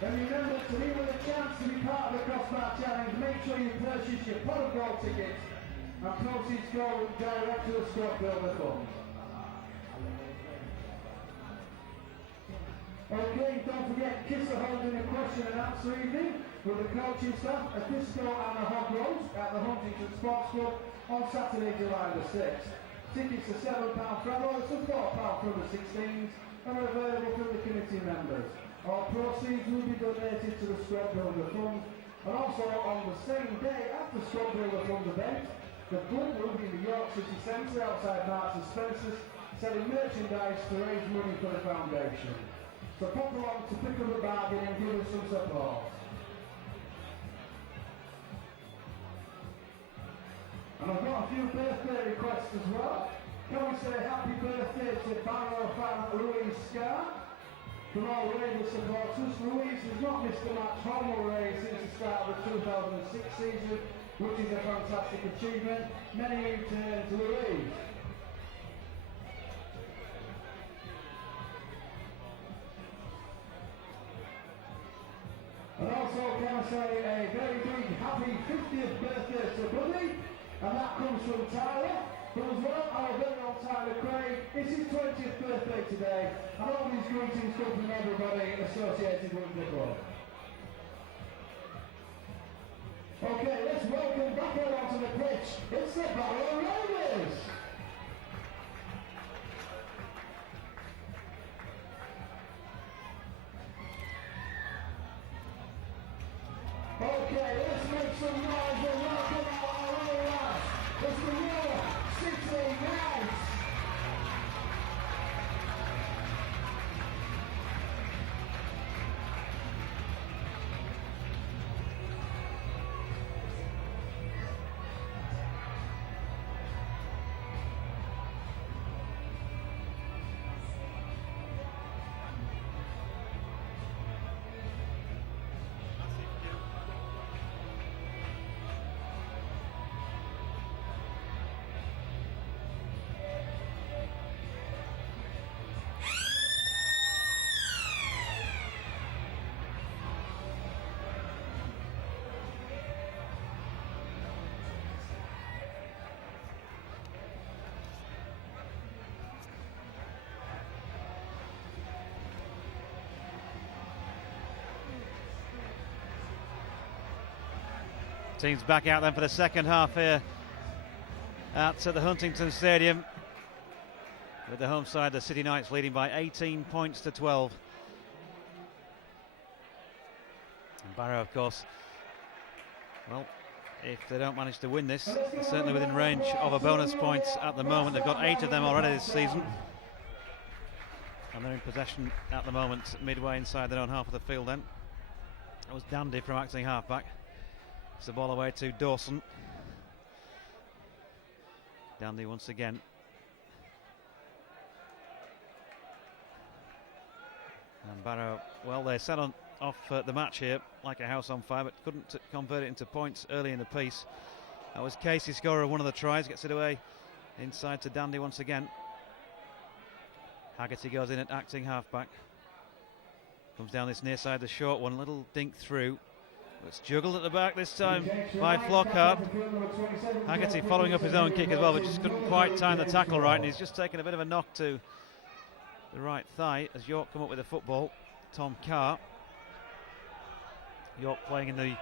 And remember, to be with a chance to be part of the Crossbar Challenge, make sure you purchase your pot of gold tickets, and proceeds go direct to the Scott Builder Fund. Okay, don't forget, Kiss are holding a question and answer evening with the coaching staff, a disco and a hot roast at the Huntington Sports Club on Saturday, July the 6th. Tickets are £7 for adults and £4 for the 16s and are available for the committee members. All proceeds will be donated to the Scott Builder Fund, and also on the same day after Scott Builder Fund event, the club will be in the York City Centre outside Marks and Spencer's selling merchandise to raise money for the foundation. So pop along to pick up a bargain and give us some support. And I've got a few birthday requests as well. Can we say happy birthday to Barrow fan Louise Scar? From all Raiders supporters, Louise has not missed a match home or away since the start of the 2006 season, which is a fantastic achievement. Many returns, Louise. want to say a very big happy 50th birthday to Buddy, and that comes from Tyler. But as well, our very own Tyler Craig, it's his 20th birthday today, and all these greetings come from everybody associated with the club. Okay, let's welcome back out onto the pitch. It's the Barrow Rovers. Okay, let's make some noise and welcome our own lads. It's the York City Knights. Teams back out then for the second half here at the Huntington Stadium, with the home side, the City Knights, leading by 18 points to 12. And Barrow, of course, well, if they don't manage to win this, they're certainly within range of a bonus point at the moment. They've got 8 of them already this season, and they're in possession at the moment, midway inside their own half of the field. Then it was Dandy from acting halfback. It's the ball away to Dawson. Dandy once again. And Barrow, well, they set off the match here like a house on fire, but couldn't convert it into points early in the piece. That was Casey, scorer of one of the tries, gets it away inside to Dandy once again. Haggerty goes in at acting halfback. Comes down this near side, the short one, little dink through. It's juggled at the back this time by Flockhart. Haggerty following up his own kick as well, but just couldn't quite time the tackle right, and he's just taken a bit of a knock to the right thigh as York come up with the football. Tom Carr. York playing in the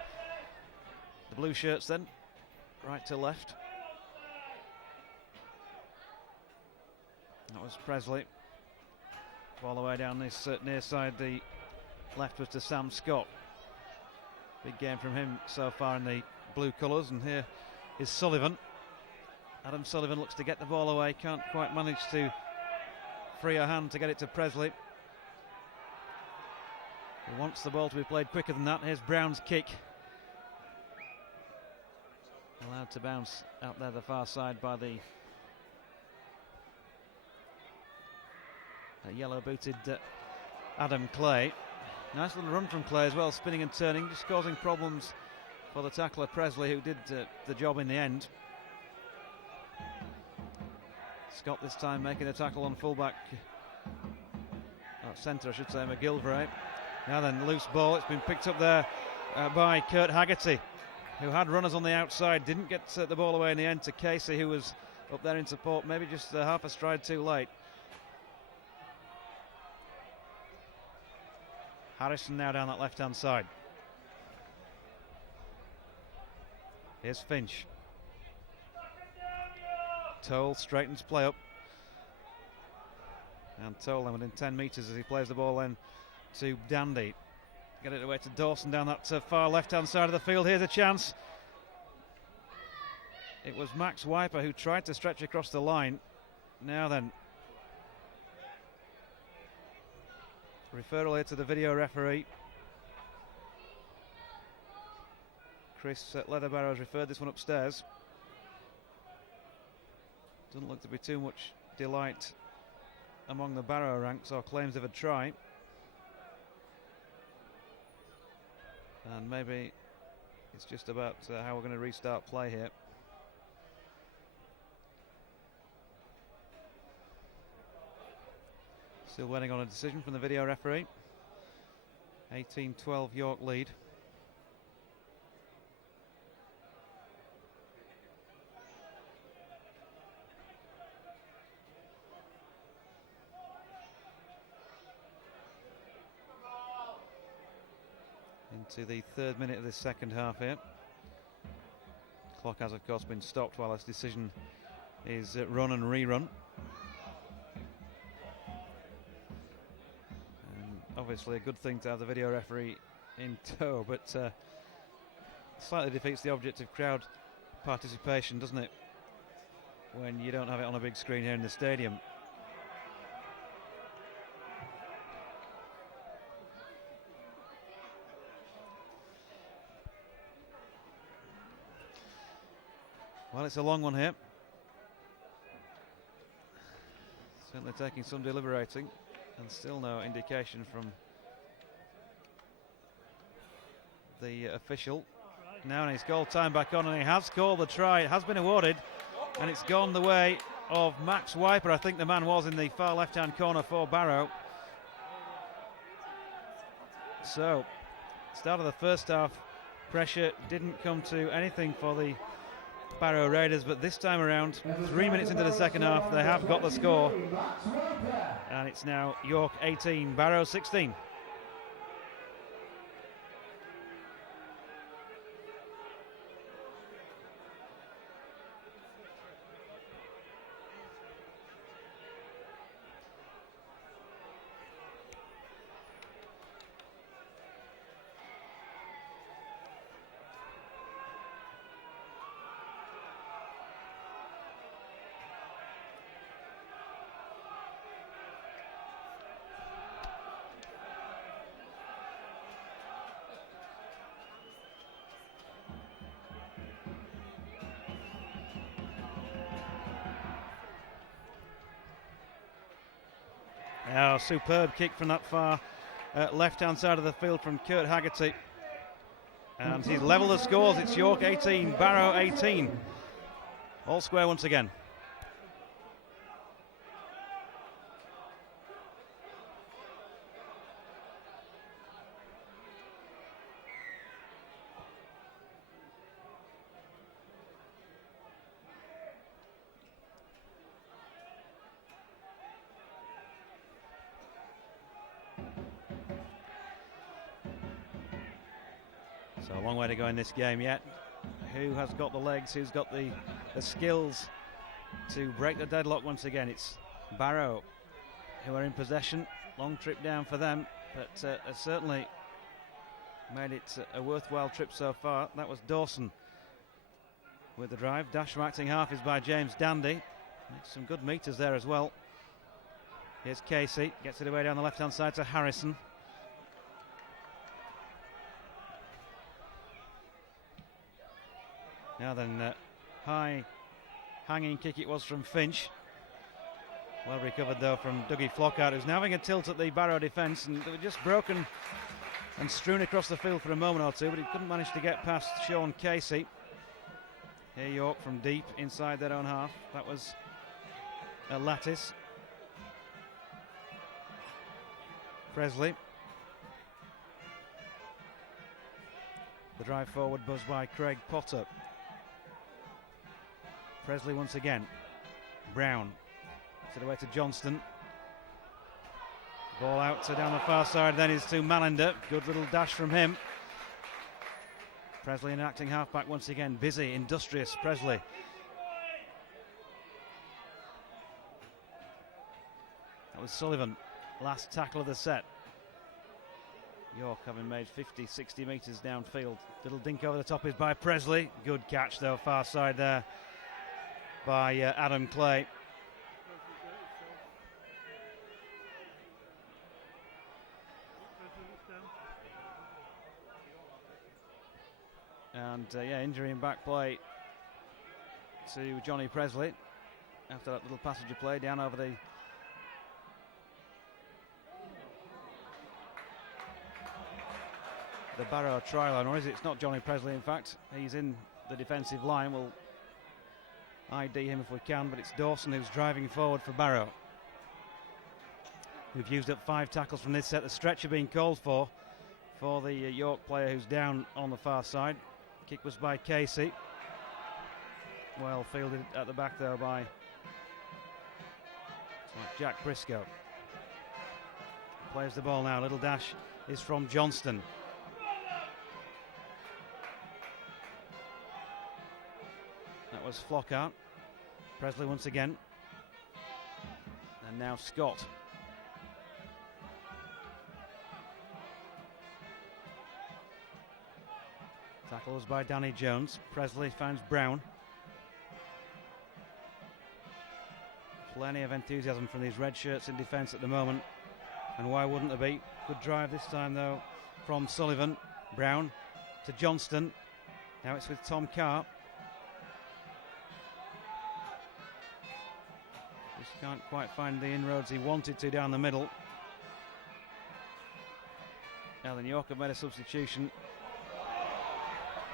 blue shirts then, right to left. That was Presley. All the way down this near side, the left was to Sam Scott. Big game from him so far in the blue colours, and here is Sullivan. Adam Sullivan looks to get the ball away, can't quite manage to free a hand to get it to Presley. He wants the ball to be played quicker than that. Here's Brown's kick. Allowed to bounce out there the far side by the yellow-booted Adam Clay. Nice little run from Clay as well, spinning and turning, just causing problems for the tackler Presley, who did the job in the end. Scott this time making the tackle on fullback, centre I should say, McGilvray. Now then, loose ball, it's been picked up there by Kurt Haggerty, who had runners on the outside, didn't get the ball away in the end to Casey, who was up there in support, maybe just half a stride too late. Harrison now down that left-hand side. Here's Finch. Toll straightens play up. And Toll then within 10 metres as he plays the ball then to Dandy. Get it away to Dawson down that far left-hand side of the field. Here's a chance. It was Max Wiper who tried to stretch across the line. Now then, referral here to the video referee. Chris Leatherbarrow has referred this one upstairs. Doesn't look to be too much delight among the Barrow ranks or claims of a try. And maybe it's just about how we're going to restart play here. Still waiting on a decision from the video referee. 18-12 York lead. Into the 3rd minute of this second half here. Clock has of course been stopped while this decision is run and rerun. And obviously a good thing to have the video referee in tow, but slightly defeats the object of crowd participation, doesn't it, when you don't have it on a big screen here in the stadium. Well, it's a long one here. Certainly taking some deliberating, and still no indication from the official. Now he's called time back on, and he has called the try. It has been awarded, and it's gone the way of Max Wiper. I think the man was in the far left-hand corner for Barrow. So, start of the first half, pressure didn't come to anything for the Barrow Raiders, but this time around, 3 minutes into the second half, they have got the score, and it's now York 18, Barrow 16. Now, superb kick from that far left-hand side of the field from Kurt Haggerty. And he's levelled the scores. It's York 18, Barrow 18. All square once again. So a long way to go in this game yet. Who has got the legs? Who's got the skills to break the deadlock once again? It's Barrow who are in possession. Long trip down for them, but has certainly made it a worthwhile trip so far. That was Dawson with the drive. Dash from acting half is by James Dandy. Some good meters there as well. Here's Casey, gets it away down the left-hand side to Harrison. Now then, high hanging kick it was from Finch. Well recovered though from Dougie Flockhart, who's now having a tilt at the Barrow defence, and they were just broken and strewn across the field for a moment or two, but he couldn't manage to get past Sean Casey. Here York from deep inside their own half. That was a Lattice. Presley. The drive forward buzzed by Craig Potter. Presley once again. Brown. Gets it away to Johnston. Ball out to down the far side, then is to Mallender. Good little dash from him. Presley an acting halfback once again. Busy, industrious Presley. That was Sullivan. Last tackle of the set. York having made 50, 60 metres downfield. Little dink over the top is by Presley. Good catch though, far side there by Adam Clay. And injury and back play to Johnny Presley after that little passage of play down over the Barrow try line, or is it? It's not Johnny Presley, in fact. He's in the defensive line. We'll ID him if we can, but it's Dawson who's driving forward for Barrow. We've used up 5 tackles from this set. The stretcher being called for the York player who's down on the far side. Kick was by Casey. Well fielded at the back though by Jack Briscoe. Plays the ball now. Little dash is from Johnston. was Flockhart. Presley once again. And now Scott. Tackles by Danny Jones. Presley finds Brown. Plenty of enthusiasm from these red shirts in defence at the moment. And why wouldn't there be? Good drive this time though from Sullivan. Brown to Johnston. Now it's with Tom Carr. Just can't quite find the inroads he wanted to down the middle. Alan York have made a substitution.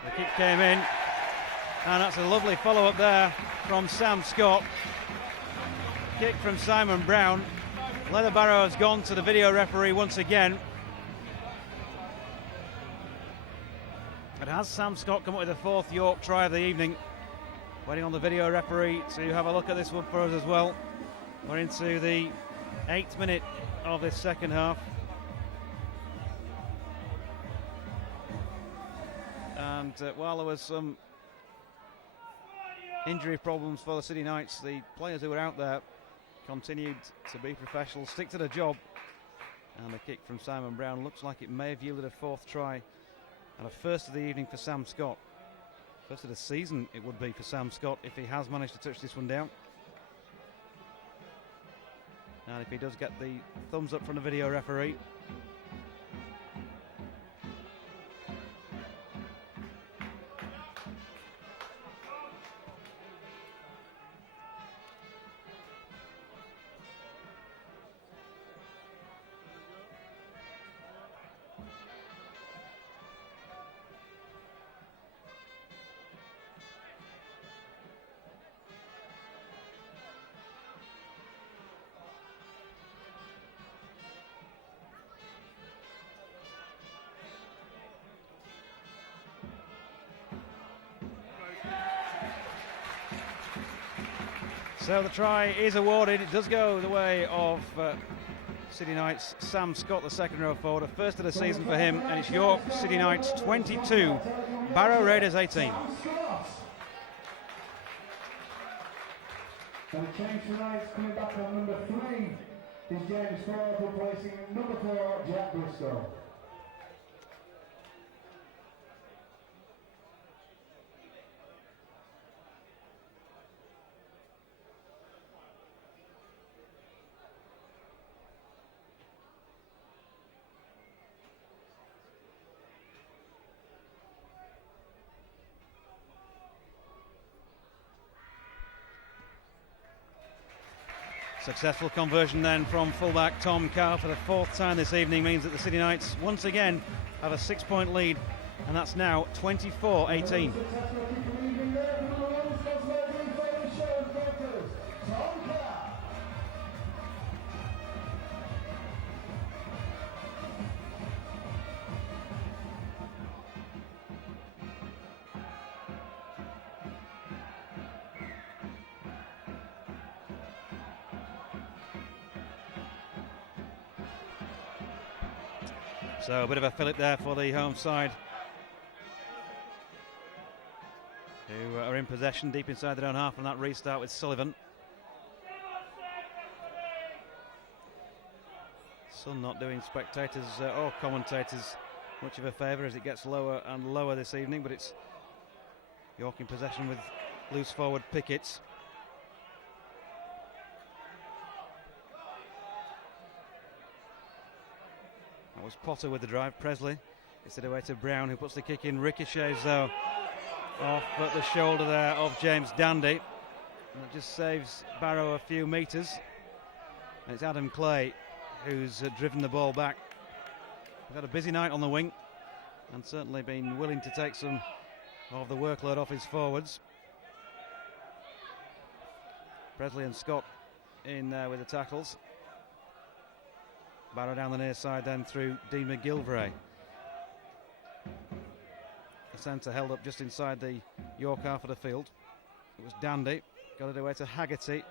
The kick came in, and that's a lovely follow-up there from Sam Scott. Kick from Simon Brown. Leather Barrow has gone to the video referee once again. And has Sam Scott come up with the fourth York try of the evening? Waiting on the video referee to have a look at this one for us as well. We're into the 8th minute of this second half. And while there was some injury problems for the City Knights, the players who were out there continued to be professional, stick to the job. And the kick from Simon Brown looks like it may have yielded a fourth try and a first of the evening for Sam Scott. First of the season it would be for Sam Scott if he has managed to touch this one down. And if he does get the thumbs up from the video referee. So the try is awarded. It does go the way of City Knights' Sam Scott, the second row forward. A first of the season for him, and it's York City Knights 22, Barrow Raiders 18. And the change tonight coming back on number 3 is James Ford, replacing number 4, Jack Briscoe. Successful conversion then from fullback Tom Carr for the fourth time this evening means that the City Knights once again have a 6-point lead, and that's now 24-18. So a bit of a fillip there for the home side, who are in possession deep inside their own half from that restart with Sullivan. Sun not doing spectators or commentators much of a favour as it gets lower and lower this evening, but it's York in possession with loose forward Pickett. That was Potter with the drive. Presley gets it away to Brown, who puts the kick in. Ricochets though off at the shoulder there of James Dandy, and that just saves Barrow a few metres. And it's Adam Clay who's driven the ball back. He's had a busy night on the wing and certainly been willing to take some of the workload off his forwards. Presley and Scott in there with the tackles. Barrow down the near side then through Dean McGilvray. The centre held up just inside the York half of the field. It was Dandy, got it away to Haggerty,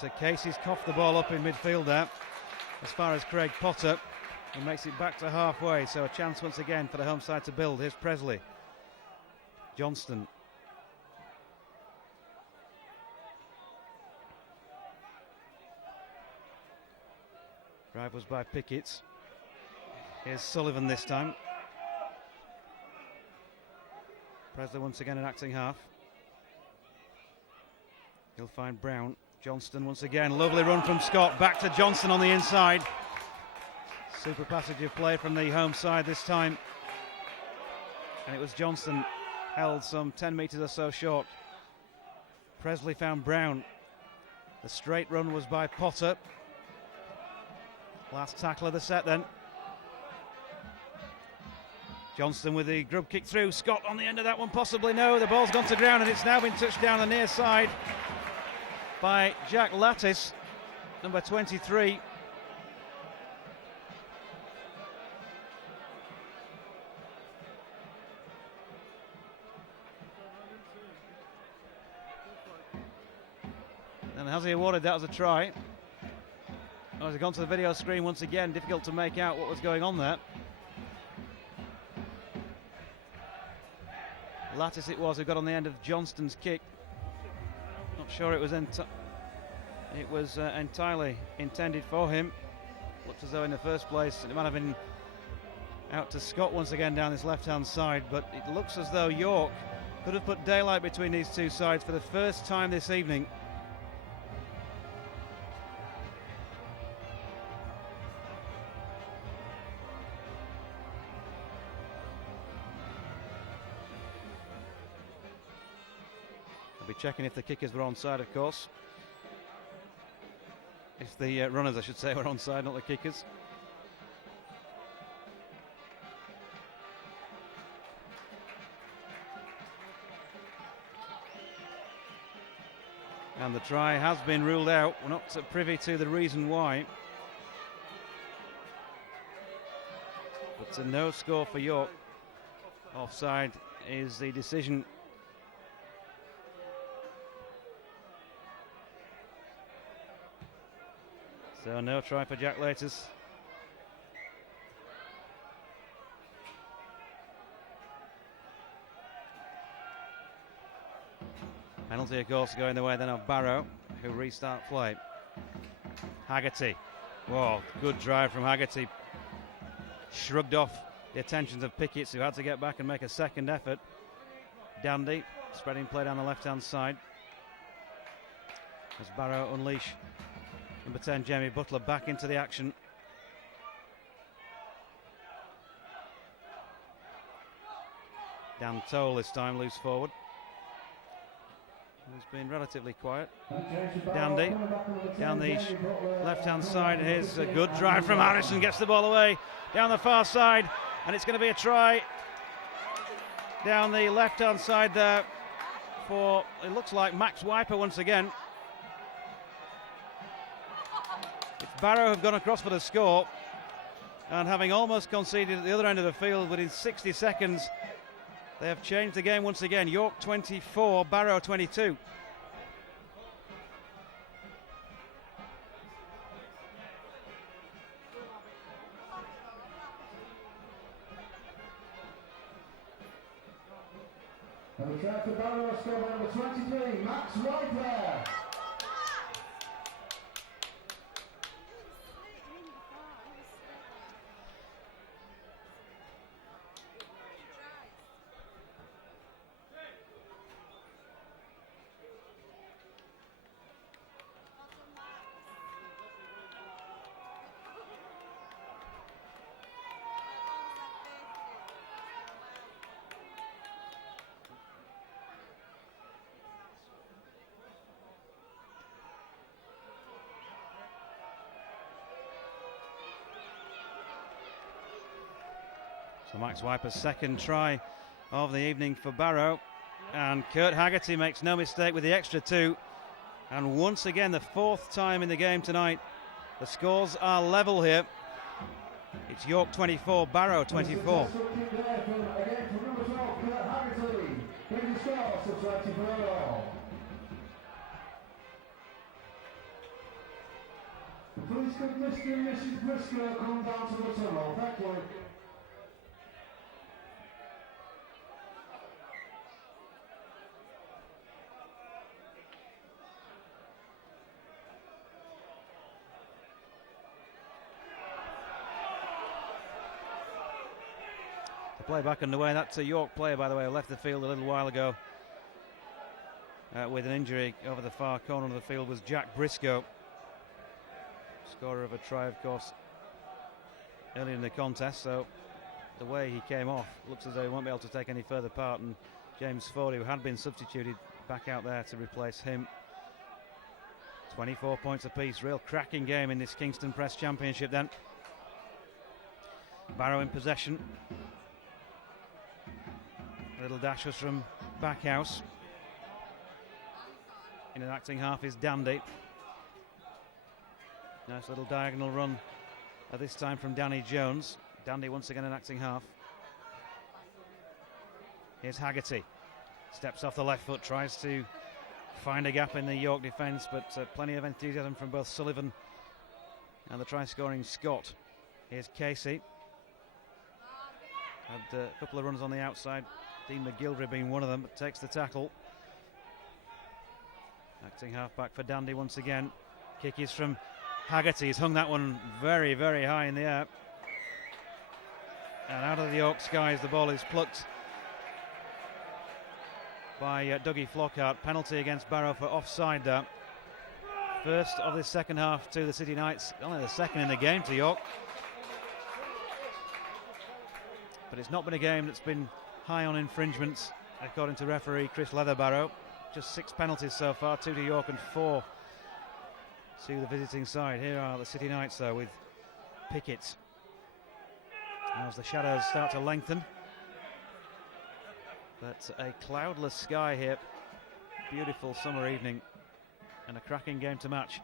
but Casey's coughed the ball up in midfield there as far as Craig Potter, and makes it back to halfway, so a chance once again for the home side to build. Here's Presley. Johnston. Drive was by Pickett. Here's Sullivan this time. Presley once again in acting half. He'll find Brown. Johnston once again. Lovely run from Scott. Back to Johnston on the inside. Super passage of play from the home side this time. And it was Johnston held some 10 metres or so short. Presley found Brown. The straight run was by Potter. Last tackle of the set then. Johnston with the grub kick through. Scott on the end of that one, possibly no. The ball's gone to ground and it's now been touched down the near side by Jack Lattis, number 23. And has he awarded that as a try? Oh, has he gone to the video screen once again? Difficult to make out what was going on there. Lattis it was who got on the end of Johnston's kick. Not sure it was entirely intended for him. Looked as though in the first place it might have been out to Scott once again down this left-hand side, but it looks as though York could have put daylight between these two sides for the first time this evening. Checking if the kickers were onside, of course. If the runners, I should say, were onside, not the kickers. And the try has been ruled out. We're not privy to the reason why. But a no score for York. Offside is the decision. So no try for Jack Lattis. Penalty, of course, going the way then of Barrow, who restart play. Haggerty. Whoa, good drive from Haggerty. Shrugged off the attentions of Pickett, who had to get back and make a second effort. Dandy, spreading play down the left-hand side. As Barrow unleash number 10, Jamie Butler, back into the action. Dan Toll this time, loose forward. He's been relatively quiet. Dandy, down the left-hand side. Here's a good drive from Harrison, gets the ball away down the far side, and it's going to be a try down the left-hand side there for, it looks like, Max Wiper once again. Barrow have gone across for the score, and having almost conceded at the other end of the field within 60 seconds, they have changed the game once again. York 24, Barrow 22. And the try for Barrow, score number 23, Max Wiper. So Max Wiper's second try of the evening for Barrow, and Kurt Haggerty makes no mistake with the extra two, and once again the fourth time in the game tonight. The scores are level here. It's York 24, Barrow 24. Please could Mr. and Mrs. Briscoe come down to the tunnel, thank you. play back underway. That's a York player, by the way, who left the field a little while ago with an injury over the far corner of the field was Jack Briscoe, scorer of a try, of course, early in the contest. So the way he came off looks as though he won't be able to take any further part, and James Ford, who had been substituted, back out there to replace him. 24 points apiece. Real cracking game in this Kingston Press Championship then. Barrow in possession. A little dash was from Backhouse. In an acting half is Dandy. Nice little diagonal run this time from Danny Jones. Dandy once again an acting half. Here's Haggerty. Steps off the left foot, tries to find a gap in the York defence, but plenty of enthusiasm from both Sullivan and the try-scoring Scott. Here's Casey. Had a couple of runs on the outside. Dean McGilvery being one of them, but takes the tackle. Acting half-back for Dandy once again. Kick is from Haggerty. He's hung that one very, very high in the air. And out of the York skies, the ball is plucked by Dougie Flockhart. Penalty against Barrow for offside there. First of this second half to the City Knights. Only the second in the game to York. But it's not been a game that's been high on infringements, according to referee Chris Leatherbarrow. Just 6 penalties so far, 2 to York and 4 to the visiting side. Here are the City Knights though with Pickett. As the shadows start to lengthen. But a cloudless sky here. Beautiful summer evening and a cracking game to match.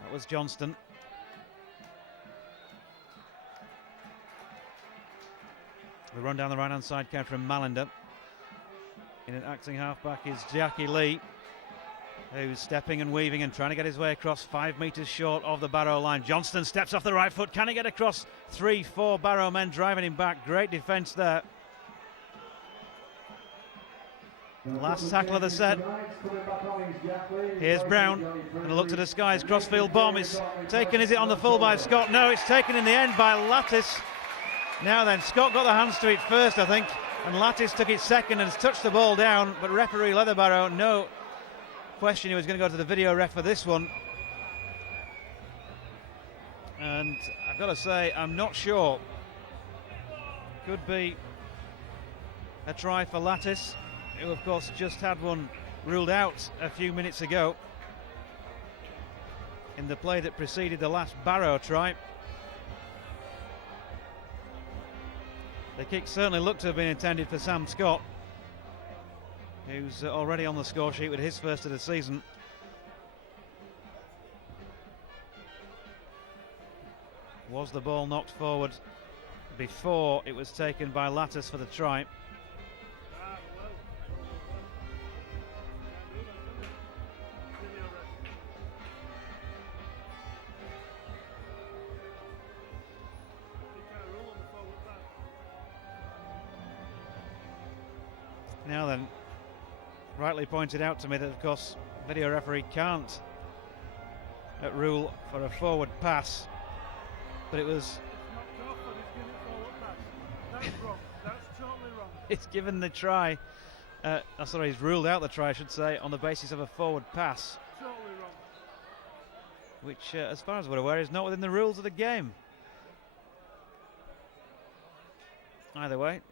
That was Johnston. The run down the right-hand side came from Mallender. In an acting half-back is Jackie Lee, who's stepping and weaving and trying to get his way across, 5 metres short of the Barrow line. Johnston steps off the right foot. Can he get across? 3-4 Barrow men driving him back. Great defence there. Last tackle of the set. Here's Brown, and a look to the skies. Crossfield bomb is taken. Is it on the full by Scott? No, it's taken in the end by Lattice. Now then, Scott got the hands to it first, I think, and Lattice took it second and has touched the ball down, but referee Leatherbarrow, no question, he was going to go to the video ref for this one. And I've got to say, I'm not sure. Could be a try for Lattice, who of course just had one ruled out a few minutes ago in the play that preceded the last Barrow try. The kick certainly looked to have been intended for Sam Scott, who's already on the score sheet with his first of the season. Was the ball knocked forward before it was taken by Lattice for the try? Now then, rightly pointed out to me that of course video referee can't rule for a forward pass, but it was That's wrong. That's totally wrong. it's given the try, sorry, he's ruled out the try, I should say, on the basis of a forward pass, Totally wrong. which as far as we're aware is not within the rules of the game. Either way,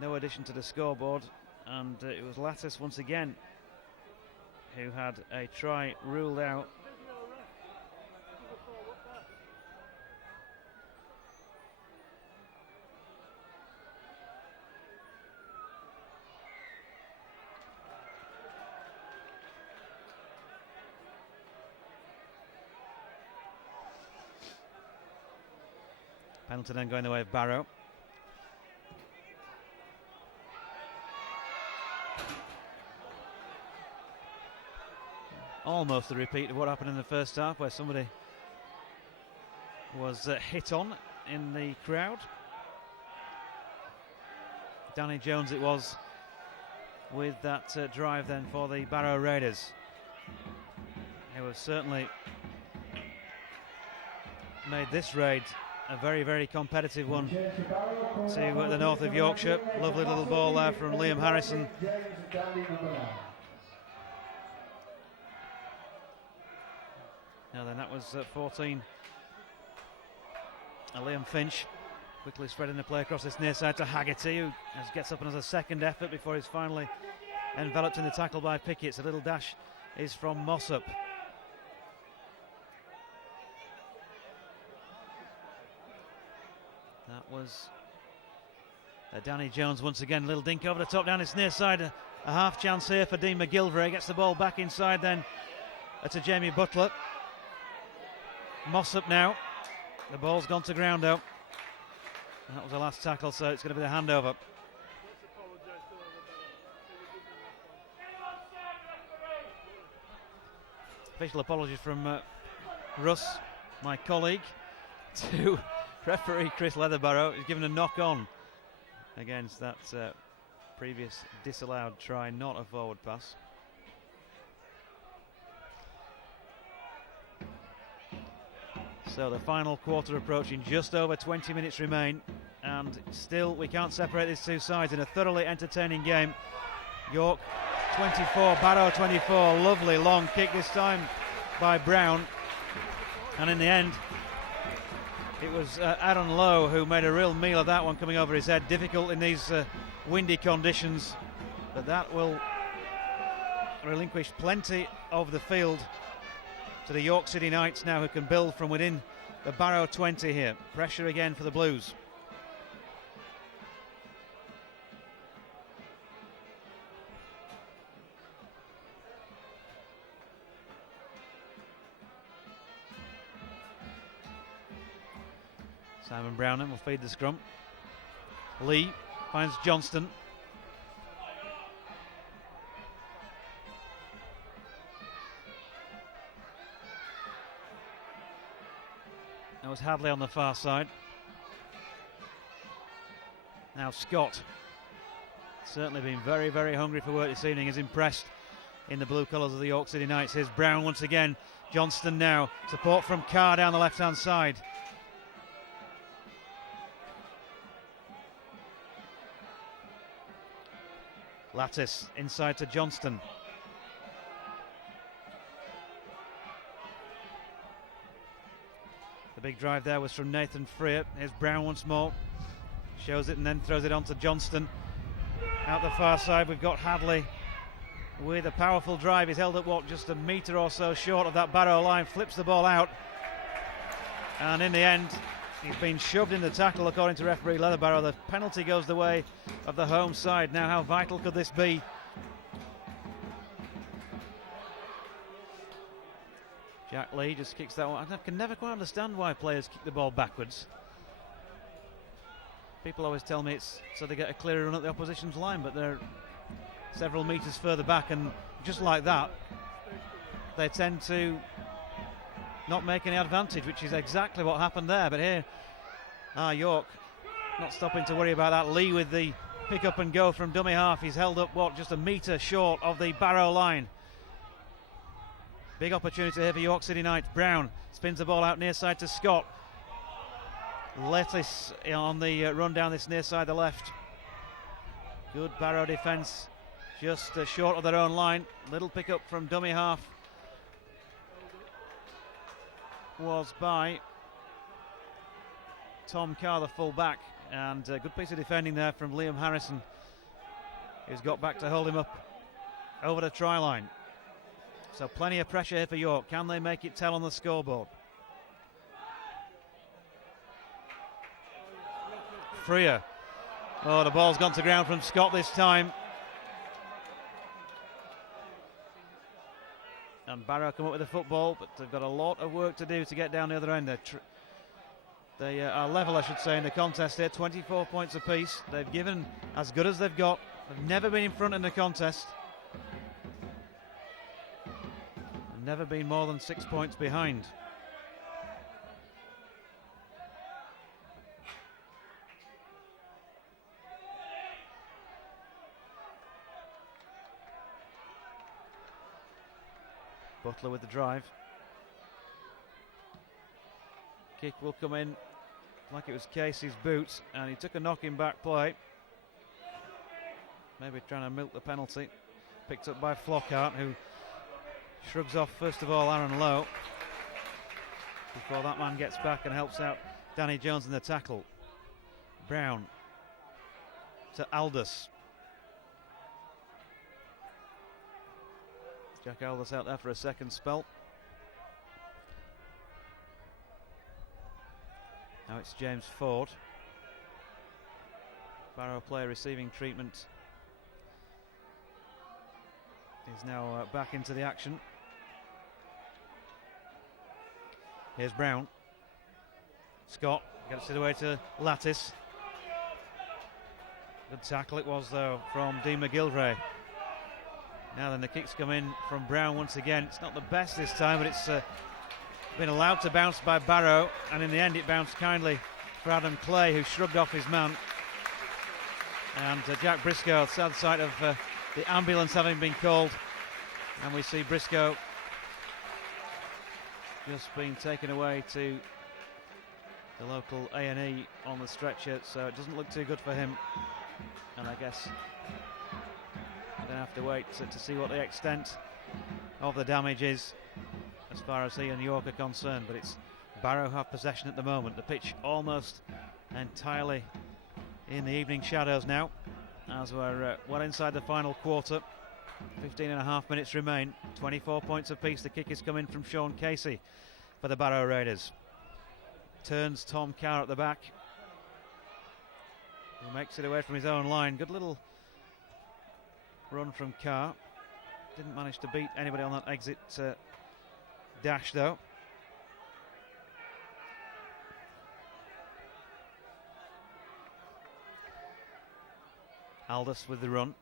no addition to the scoreboard. And it was Lattice once again who had a try ruled out. Penalty then going the way of Barrow. Almost a repeat of what happened in the first half, where somebody was hit on in the crowd. Danny Jones it was with that drive then for the Barrow Raiders. They have certainly made this raid a very, very competitive one to the north of Yorkshire. Lovely little ball there from Liam Harrison. Now then, that was 14. Liam Finch quickly spreading the play across this near side to Haggerty, who gets up and has a second effort before he's finally enveloped in the tackle by Pickett's. A little dash is from Mossop. That was Danny Jones once again. A little dink over the top down this near side. A half chance here for Dean McGilvray. Gets the ball back inside then to Jamie Butler. Mossop now. The ball's gone to ground though. That was the last tackle, so it's going to be the handover. Official apologies from Russ, my colleague, to referee Chris Leatherbarrow. He's given a knock on against that previous disallowed try, not a forward pass. So the final quarter approaching, just over 20 minutes remain, and still we can't separate these two sides in a thoroughly entertaining game. York 24, Barrow 24. Lovely long kick this time by Brown, and in the end it was Aaron Lowe who made a real meal of that one, coming over his head. Difficult in these windy conditions, but that will relinquish plenty of the field to the York City Knights now, who can build from within the Barrow 20 here. Pressure again for the Blues. Simon Browning will feed the scrum. Lee finds Johnston. That was Hadley on the far side. Now Scott, certainly been very, very hungry for work this evening, is impressed in the blue colours of the York City Knights. Here's Brown once again. Johnston now. Support from Carr down the left-hand side. Lattice inside to Johnston. The big drive there was from Nathan Freer. Here's Brown once more. Shows it and then throws it on to Johnston. Out the far side we've got Hadley with a powerful drive. He's held up, just a metre or so short of that Barrow line. Flips the ball out. And in the end, he's been shoved in the tackle, according to referee Leatherbarrow. The penalty goes the way of the home side. Now, how vital could this be? Jack Lee just kicks that one. I can never quite understand why players kick the ball backwards. People always tell me it's so they get a clearer run at the opposition's line, but they're several metres further back, and just like that, they tend to not make any advantage, which is exactly what happened there. But here, York not stopping to worry about that. Lee with the pick up and go from dummy half. He's held up, just a metre short of the Barrow line. Big opportunity here for York City Knights. Brown spins the ball out near side to Scott. Lettuce on the run down this near side, the left. Good Barrow defence, just short of their own line. Little pick up from dummy half was by Tom Carr, the full back, and a good piece of defending there from Liam Harrison, who's got back to hold him up over the try line. So plenty of pressure here for York. Can they make it tell on the scoreboard? Freer. Oh, the ball's gone to ground from Scott this time. And Barrow come up with the football, but they've got a lot of work to do to get down the other end. They are level, I should say, in the contest here. 24 points apiece. They've given as good as they've got. They've never been in front in the contest. Never been more than 6 points behind. Butler with the drive. Kick will come in like it was Casey's boot, and he took a knocking back play. Maybe trying to milk the penalty. Picked up by Flockhart, who shrugs off first of all Aaron Lowe before that man gets back and helps out Danny Jones in the tackle. Brown to Aldous. Jack Aldous out there for a second spell. Now it's James Ford. Barrow player receiving treatment is now back into the action. Here's Brown. Scott gets it away to Lattis. Good tackle it was though from Dean McGilvray. Now then the kicks come in from Brown once again. It's not the best this time, but it's been allowed to bounce by Barrow, and in the end it bounced kindly for Adam Clay, who shrugged off his man. And Jack Briscoe, sad sight of the ambulance having been called, and we see Briscoe just being taken away to the local A&E on the stretcher, so it doesn't look too good for him. And I guess we're going to have to wait to see what the extent of the damage is as far as he and York are concerned. But it's Barrow have possession at the moment. The pitch almost entirely in the evening shadows now, as we're well inside the final quarter. 15.5 minutes remain. 24 points apiece. The kick is coming from Sean Casey for the Barrow Raiders. Turns Tom Carr at the back, who makes it away from his own line. Good little run from Carr. Didn't manage to beat anybody on that exit dash though. Aldous with the run.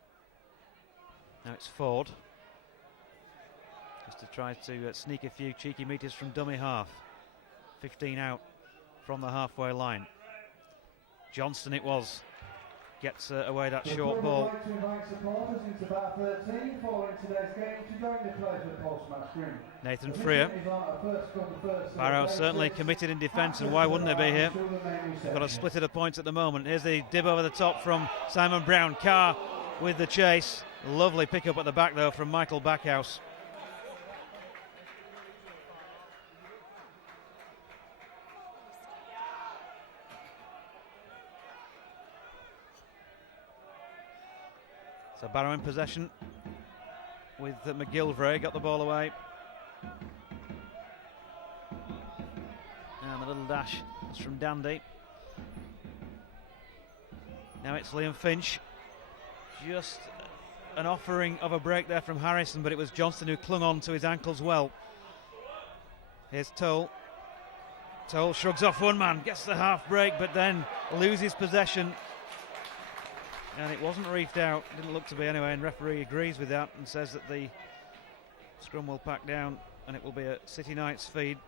Now it's Ford, just to try to sneak a few cheeky meters from dummy half. 15 out from the halfway line. Johnston it was, gets away that short ball. To invite supporters into bar 13 following today's game to join the players with post-match drink. Nathan Freer. Barrow certainly committed in defence, and why wouldn't they be here? They've got a split of the points at the moment. Here's the dib over the top from Simon Brown. Carr with the chase. Lovely pick up at the back though from Michael Backhouse. So Barrow in possession with McGilvray, got the ball away. And the little dash is from Dandy. Now it's Liam Finch. Just an offering of a break there from Harrison, but it was Johnston who clung on to his ankles well. Here's Toll. Toll shrugs off one man, gets the half break, but then loses possession. And it wasn't reefed out, didn't look to be anyway, and referee agrees with that and says that the scrum will pack down and it will be a City Knights feed.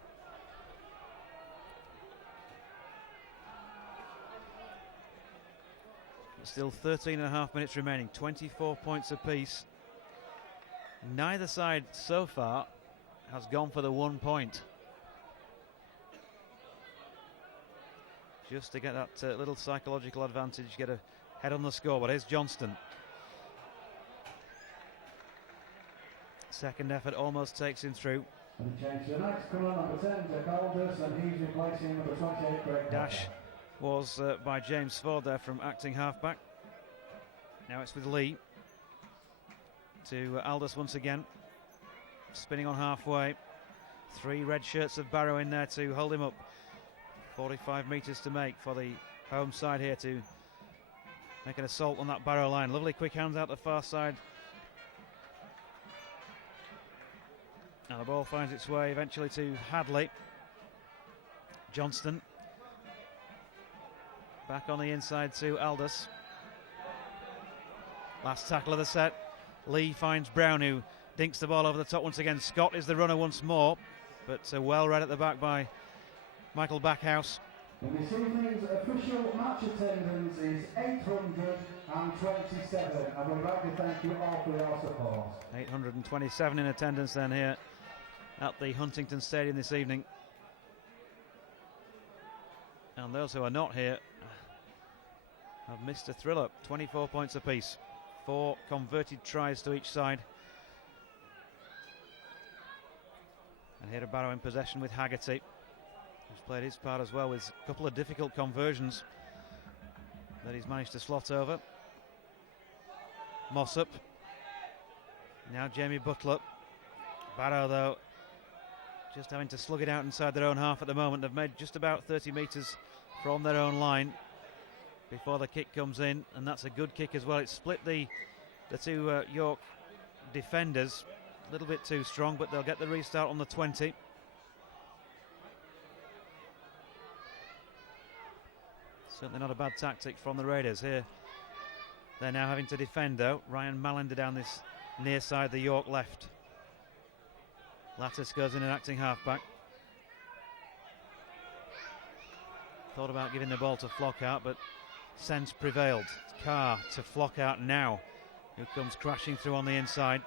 Still 13.5 minutes remaining, 24 points apiece. Neither side so far has gone for the 1 point. Just to get that little psychological advantage, get a head on the score. But here's Johnston. Second effort almost takes him through. Dash was by James Ford there from acting halfback. Now it's with Lee to Aldous once again, spinning on halfway. 3 red shirts of Barrow in there to hold him up. 45 metres to make for the home side here to make an assault on that Barrow line. Lovely quick hands out the far side. Now the ball finds its way eventually to Hadley. Johnston back on the inside to Aldous. Last tackle of the set. Lee finds Brown, who dinks the ball over the top once again. Scott is the runner once more, but well read at the back by Michael Backhouse. And this evening's official match attendance is 827, and we'd like to thank you all for your support. 827 in attendance then here at the Huntington Stadium this evening. And those who are not here have missed a thriller. 24 points apiece. 4 converted tries to each side. And here a Barrow in possession with Haggerty, who's played his part as well with a couple of difficult conversions that he's managed to slot over. Mossop. Now Jamie Butler. Barrow, though, just having to slug it out inside their own half at the moment. They've made just about 30 metres from their own line before the kick comes in, and that's a good kick as well. It split the two York defenders. A little bit too strong, but they'll get the restart on the 20. Certainly not a bad tactic from the Raiders here. They're now having to defend, though. Ryan Mallender down this near side, the York left. Lattis goes in an acting halfback. Thought about giving the ball to Flockhart, but sense prevailed. It's Carr to Flockhart now, who comes crashing through on the inside.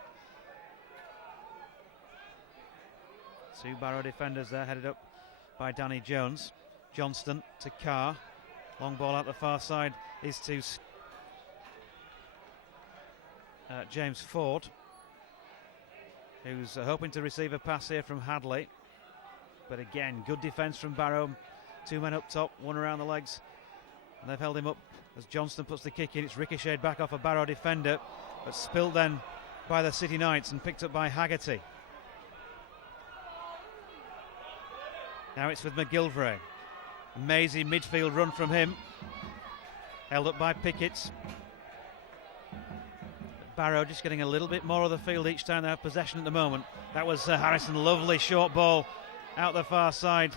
2 Barrow defenders there, headed up by Danny Jones. Johnston to Carr. Long ball out the far side is to James Ford, who's hoping to receive a pass here from Hadley. But again, good defence from Barrow. 2 men up top, 1 around the legs. And they've held him up as Johnston puts the kick in. It's ricocheted back off a Barrow defender, but spilled then by the City Knights and picked up by Haggerty. Now it's with McGilvray. Amazing midfield run from him. Held up by Pickett. Barrow just getting a little bit more of the field each time they have possession at the moment. That was Harrison. Lovely short ball out the far side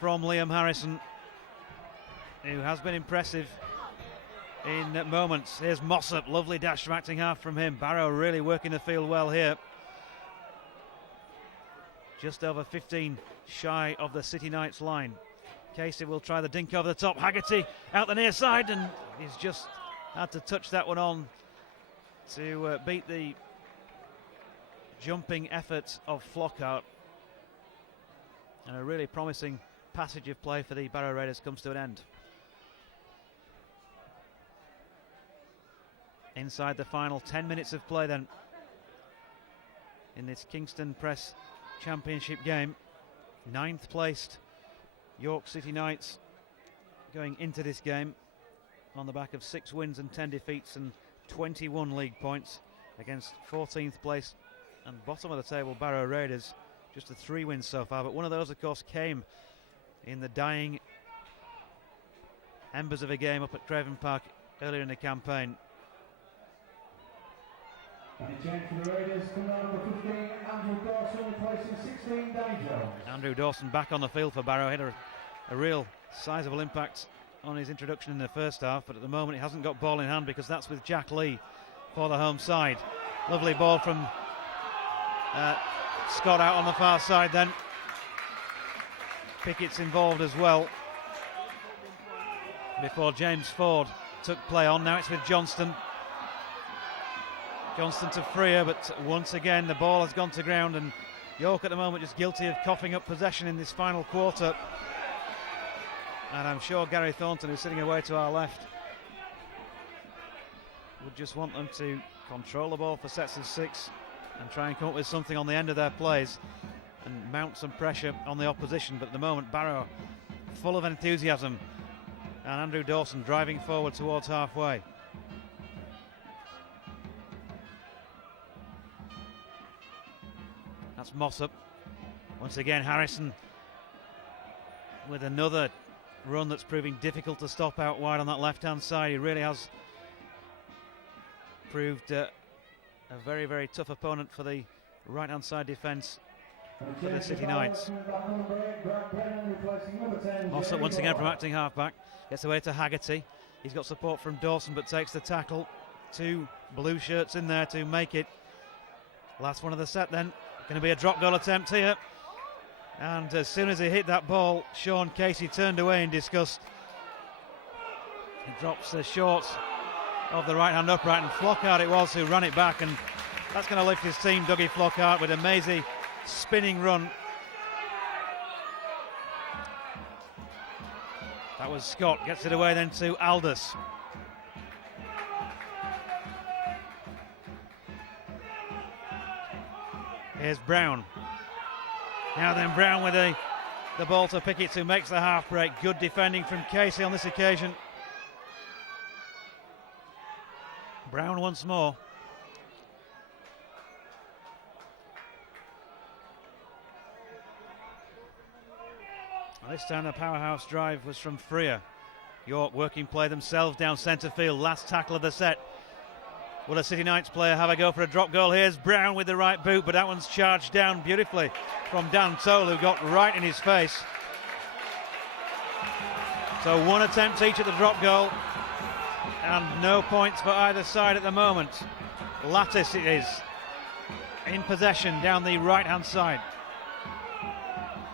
from Liam Harrison, who has been impressive in moments. Here's Mossop. Lovely dash from acting half from him. Barrow really working the field well here. Just over 15 shy of the City Knights line. Casey will try the dink over the top. Haggerty out the near side, and he's just had to touch that one on to beat the jumping effort of Flockhart. And a really promising passage of play for the Barrow Raiders comes to an end. Inside the final 10 minutes of play then in this Kingston Press Championship game. 9th placed York City Knights going into this game on the back of 6 wins and 10 defeats and 21 league points against 14th place and bottom of the table Barrow Raiders. Just the 3 wins so far, but one of those of course came in the dying embers of a game up at Craven Park earlier in the campaign. Andrew Dawson back on the field for Barrow. Had a real sizable impact on his introduction in the first half, but at the moment he hasn't got ball in hand because that's with Jack Lee for the home side. Lovely ball from Scott out on the far side then. Pickett's involved as well before James Ford took play on. Now it's with Johnston. Johnston to Freer, but once again the ball has gone to ground, and York at the moment just guilty of coughing up possession in this final quarter. And I'm sure Gary Thornton, who's sitting away to our left, would just want them to control the ball for sets of 6 and try and come up with something on the end of their plays and mount some pressure on the opposition. But at the moment Barrow full of enthusiasm, and Andrew Dawson driving forward towards halfway. That's Mossop. Once again Harrison with another run that's proving difficult to stop out wide on that left hand side. He really has proved a very, very tough opponent for the right hand side defence for the City Knights. Mossop once again from acting halfback, gets away to Haggerty. He's got support from Dawson but takes the tackle. 2 blue shirts in there to make it. Last one of the set then. Going to be a drop goal attempt here. And as soon as he hit that ball, Sean Casey turned away in disgust. He drops short of the right hand upright, and Flockhart it was who ran it back, and that's going to lift his team. Dougie Flockhart with a mazy spinning run. That was Scott, gets it away then to Aldous. Here's Brown. Now then Brown with the ball to Pickett, who makes the half break. Good defending from Casey on this occasion. Brown once more. This time the powerhouse drive was from Freer. York working play themselves down centre field. Last tackle of the set. Will a City Knights player have a go for a drop goal? Here's Brown with the right boot, but that one's charged down beautifully from Dan Toll, who got right in his face. So one attempt each at the drop goal, and no points for either side at the moment. Lattice it is in possession down the right hand side.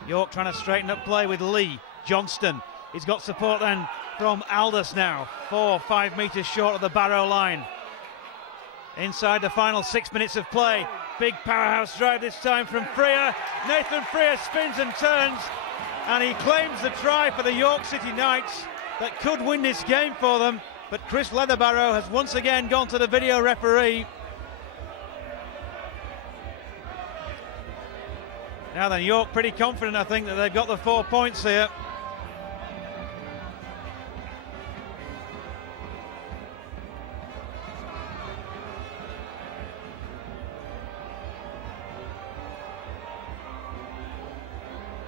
York trying to straighten up play with Lee. Johnston, he's got support then from Aldous now. 4 or 5 metres short of the Barrow line. Inside the final 6 minutes of play. Big powerhouse drive this time from Freer. Nathan Freer spins and turns, and he claims the try for the York City Knights that could win this game for them. But Chris Leatherbarrow has once again gone to the video referee. Now then, York pretty confident, I think, that they've got the 4 points here.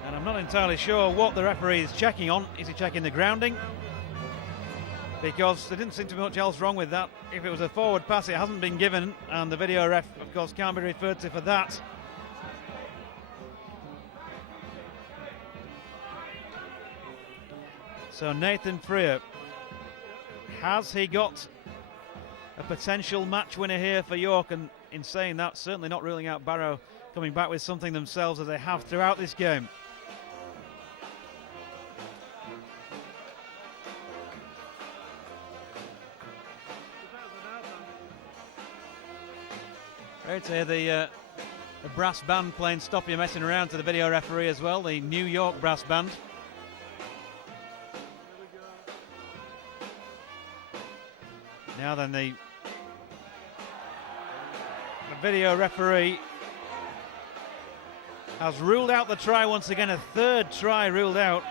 And I'm not entirely sure what the referee is checking on. Is he checking the grounding? Because there didn't seem to be much else wrong with that. If it was a forward pass, it hasn't been given, and the video ref, of course, can't be referred to for that. So Nathan Freer, has he got a potential match winner here for York? And in saying that, certainly not ruling out Barrow coming back with something themselves, as they have throughout this game. Great to hear the brass band playing Stop Your Messing Around to the video referee as well, the New York brass band. Now then, the video referee has ruled out the try once again. A third try ruled out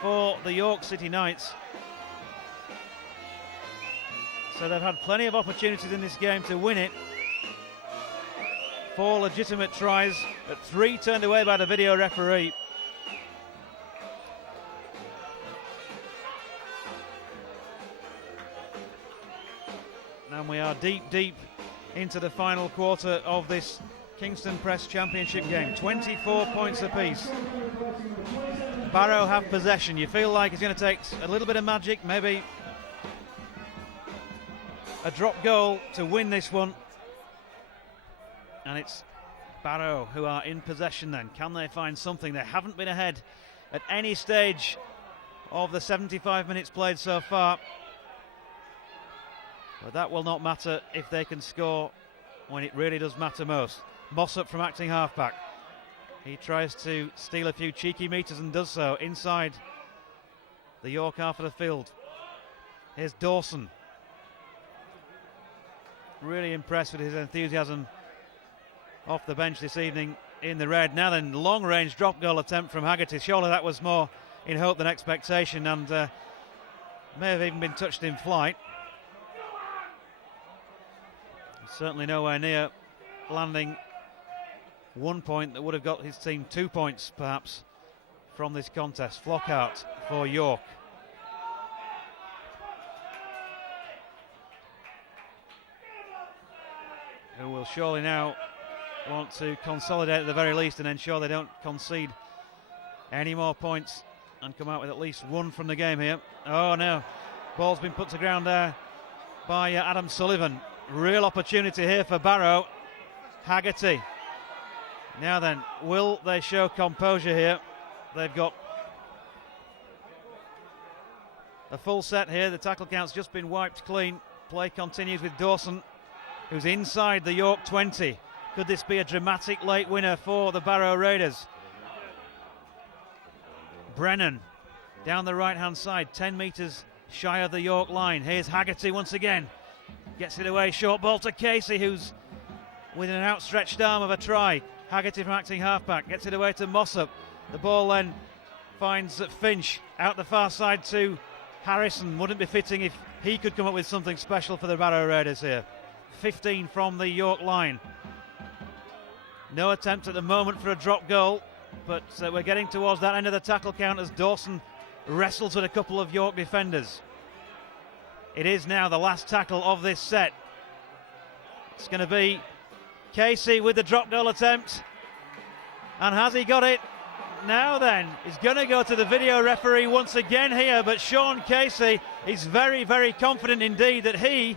for the York City Knights. So they've had plenty of opportunities in this game to win it. 4 legitimate tries, but 3 turned away by the video referee. And we are deep, deep into the final quarter of this Kingston Press Championship game. 24 points apiece. Barrow have possession. You feel like it's going to take a little bit of magic, maybe a drop goal to win this one. And it's Barrow who are in possession then. Can they find something? They haven't been ahead at any stage of the 75 minutes played so far. But that will not matter if they can score when it really does matter most. Mossop from acting halfback. He tries to steal a few cheeky metres and does so inside the York half of the field. Here's Dawson. Really impressed with his enthusiasm off the bench this evening in the red. Now then, long range drop goal attempt from Haggerty. Surely that was more in hope than expectation, and may have even been touched in flight. Certainly nowhere near landing 1 point that would have got his team 2 points perhaps from this contest. Flockhart for York. Who will surely now want to consolidate at the very least and ensure they don't concede any more points and come out with at least 1 from the game here. Oh no, ball's been put to ground there by Adam Sullivan. Real opportunity here for Barrow. Haggerty. Now then, will they show composure here? They've got a full set here. The tackle count's just been wiped clean. Play continues with Dawson, who's inside the York 20. Could this be a dramatic late winner for the Barrow Raiders? Brennan down the right-hand side, 10 metres shy of the York line. Here's Haggerty once again. Gets it away, short ball to Casey, who's within an outstretched arm of a try. Haggerty from acting halfback gets it away to Mossop. The ball then finds Finch out the far side to Harrison. Wouldn't be fitting if he could come up with something special for the Barrow Raiders here. 15 from the York line. No attempt at the moment for a drop goal, but we're getting towards that end of the tackle count as Dawson wrestles with a couple of York defenders. It is now the last tackle of this set. It's going to be Casey with the drop goal attempt. And has he got it? Now then, he's going to go to the video referee once again here, but Sean Casey is very, very confident indeed that he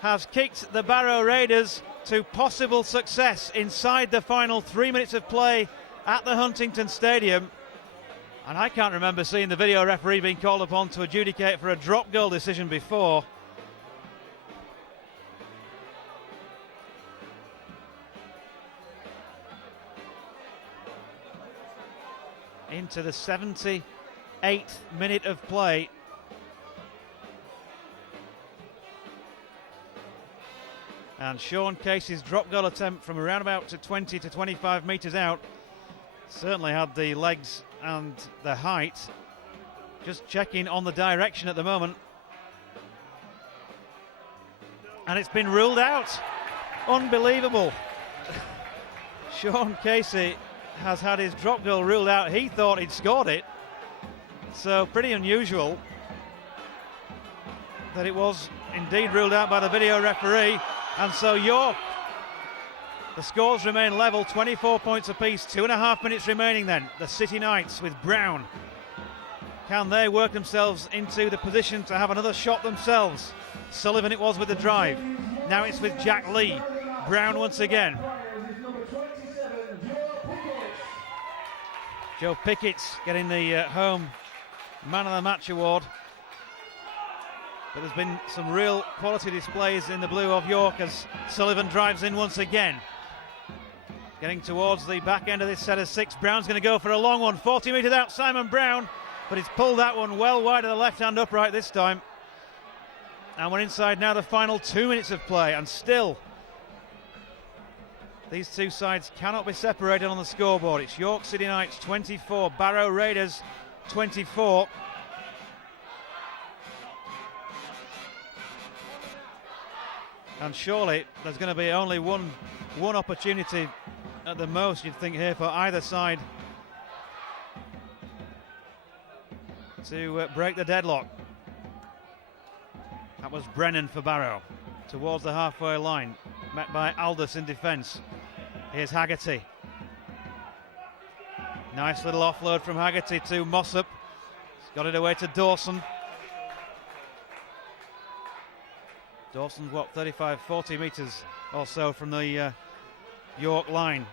has kicked the Barrow Raiders to possible success inside the final 3 minutes of play at the Huntington Stadium. And I can't remember seeing the video referee being called upon to adjudicate for a drop goal decision before. Into the 78th minute of play. And Sean Casey's drop goal attempt from around about to 20 to 25 metres out certainly had the legs and the height. Just checking on the direction at the moment. And it's been ruled out. Unbelievable. Sean Casey has had his drop goal ruled out. He thought he'd scored it. So pretty unusual that it was indeed ruled out by the video referee. And so York, the scores remain level, 24 points apiece, 2.5 minutes remaining then. The City Knights with Brown. Can they work themselves into the position to have another shot themselves? Sullivan it was with the drive. Now it's with Jack Lee. Brown once again. Joe Pickett's getting the home man of the match award. But there's been some real quality displays in the blue of York as Sullivan drives in once again. Getting towards the back end of this set of 6. Brown's going to go for a long one. 40 metres out, Simon Brown. But he's pulled that one well wide of the left-hand upright this time. And we're inside now the final 2 minutes of play. And still, these two sides cannot be separated on the scoreboard. It's York City Knights 24, Barrow Raiders 24. And surely there's going to be only one opportunity at the most, you'd think, here for either side to break the deadlock. That was Brennan for Barrow towards the halfway line, met by Aldous in defence. Here's Haggerty. Nice little offload from Haggerty to Mossop. He's got it away to Dawson. Dawson's, 35, 40 metres or so from the York line.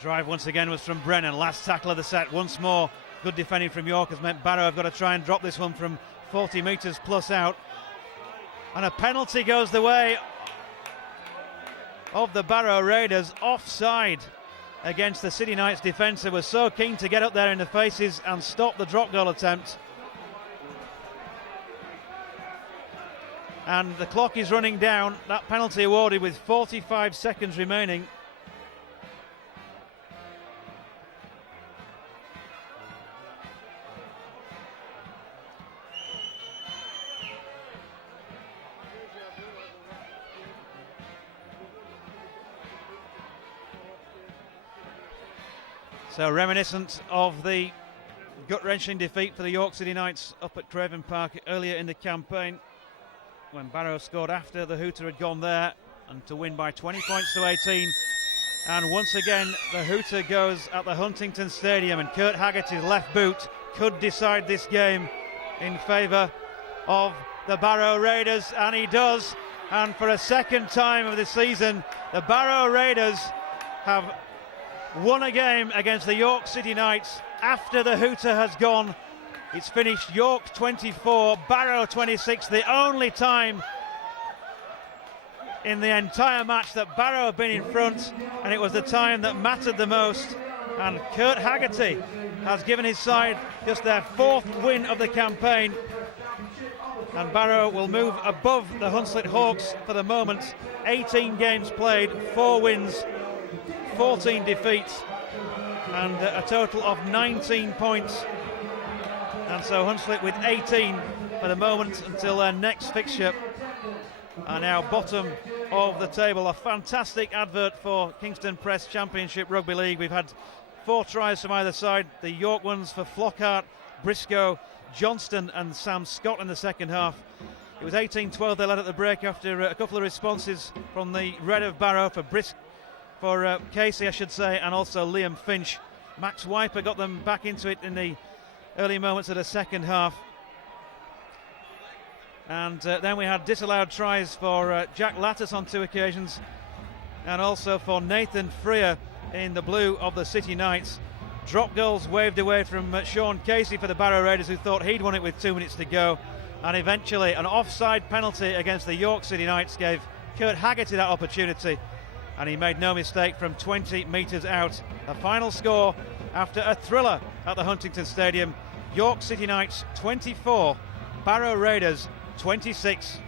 Drive once again was from Brennan. Last tackle of the set. Once more, good defending from York has meant Barrow have got to try and drop this one from 40 metres plus out. And a penalty goes the way of the Barrow Raiders. Offside against the City Knights defence, who were so keen to get up there in the faces and stop the drop goal attempt. And the clock is running down. That penalty awarded with 45 seconds remaining. So reminiscent of the gut-wrenching defeat for the York City Knights up at Craven Park earlier in the campaign, when Barrow scored after the Hooter had gone there, and to win by 20 points to 18. And once again, the Hooter goes at the Huntington Stadium, and Kurt Haggerty's left boot could decide this game in favour of the Barrow Raiders, and he does. And for a second time of the season, the Barrow Raiders have won a game against the York City Knights after the Hooter has gone. It's finished York 24, Barrow 26, the only time in the entire match that Barrow have been in front, and it was the time that mattered the most. And Kurt Haggerty has given his side just their 4th win of the campaign. And Barrow will move above the Hunslet Hawks for the moment. 18 games played, 4 wins, 14 defeats, and a total of 19 points. And so Hunslet with 18 for the moment until their next fixture are now bottom of the table. A fantastic advert for Kingston Press Championship Rugby League. We've had 4 tries from either side. The York ones for Flockhart, Briscoe, Johnston and Sam Scott in the second half. It was 18-12 they led at the break after a couple of responses from the Red of Barrow for Casey, I should say, and also Liam Finch. Max Wiper got them back into it in the early moments of the second half. And then we had disallowed tries for Jack Lattis on 2 occasions, and also for Nathan Freer in the blue of the City Knights. Drop goals waved away from Sean Casey for the Barrow Raiders, who thought he'd won it with 2 minutes to go. And eventually an offside penalty against the York City Knights gave Kurt Haggerty that opportunity, and he made no mistake from 20 metres out. The final score after a thriller at the Huntington Stadium: York City Knights 24, Barrow Raiders 26.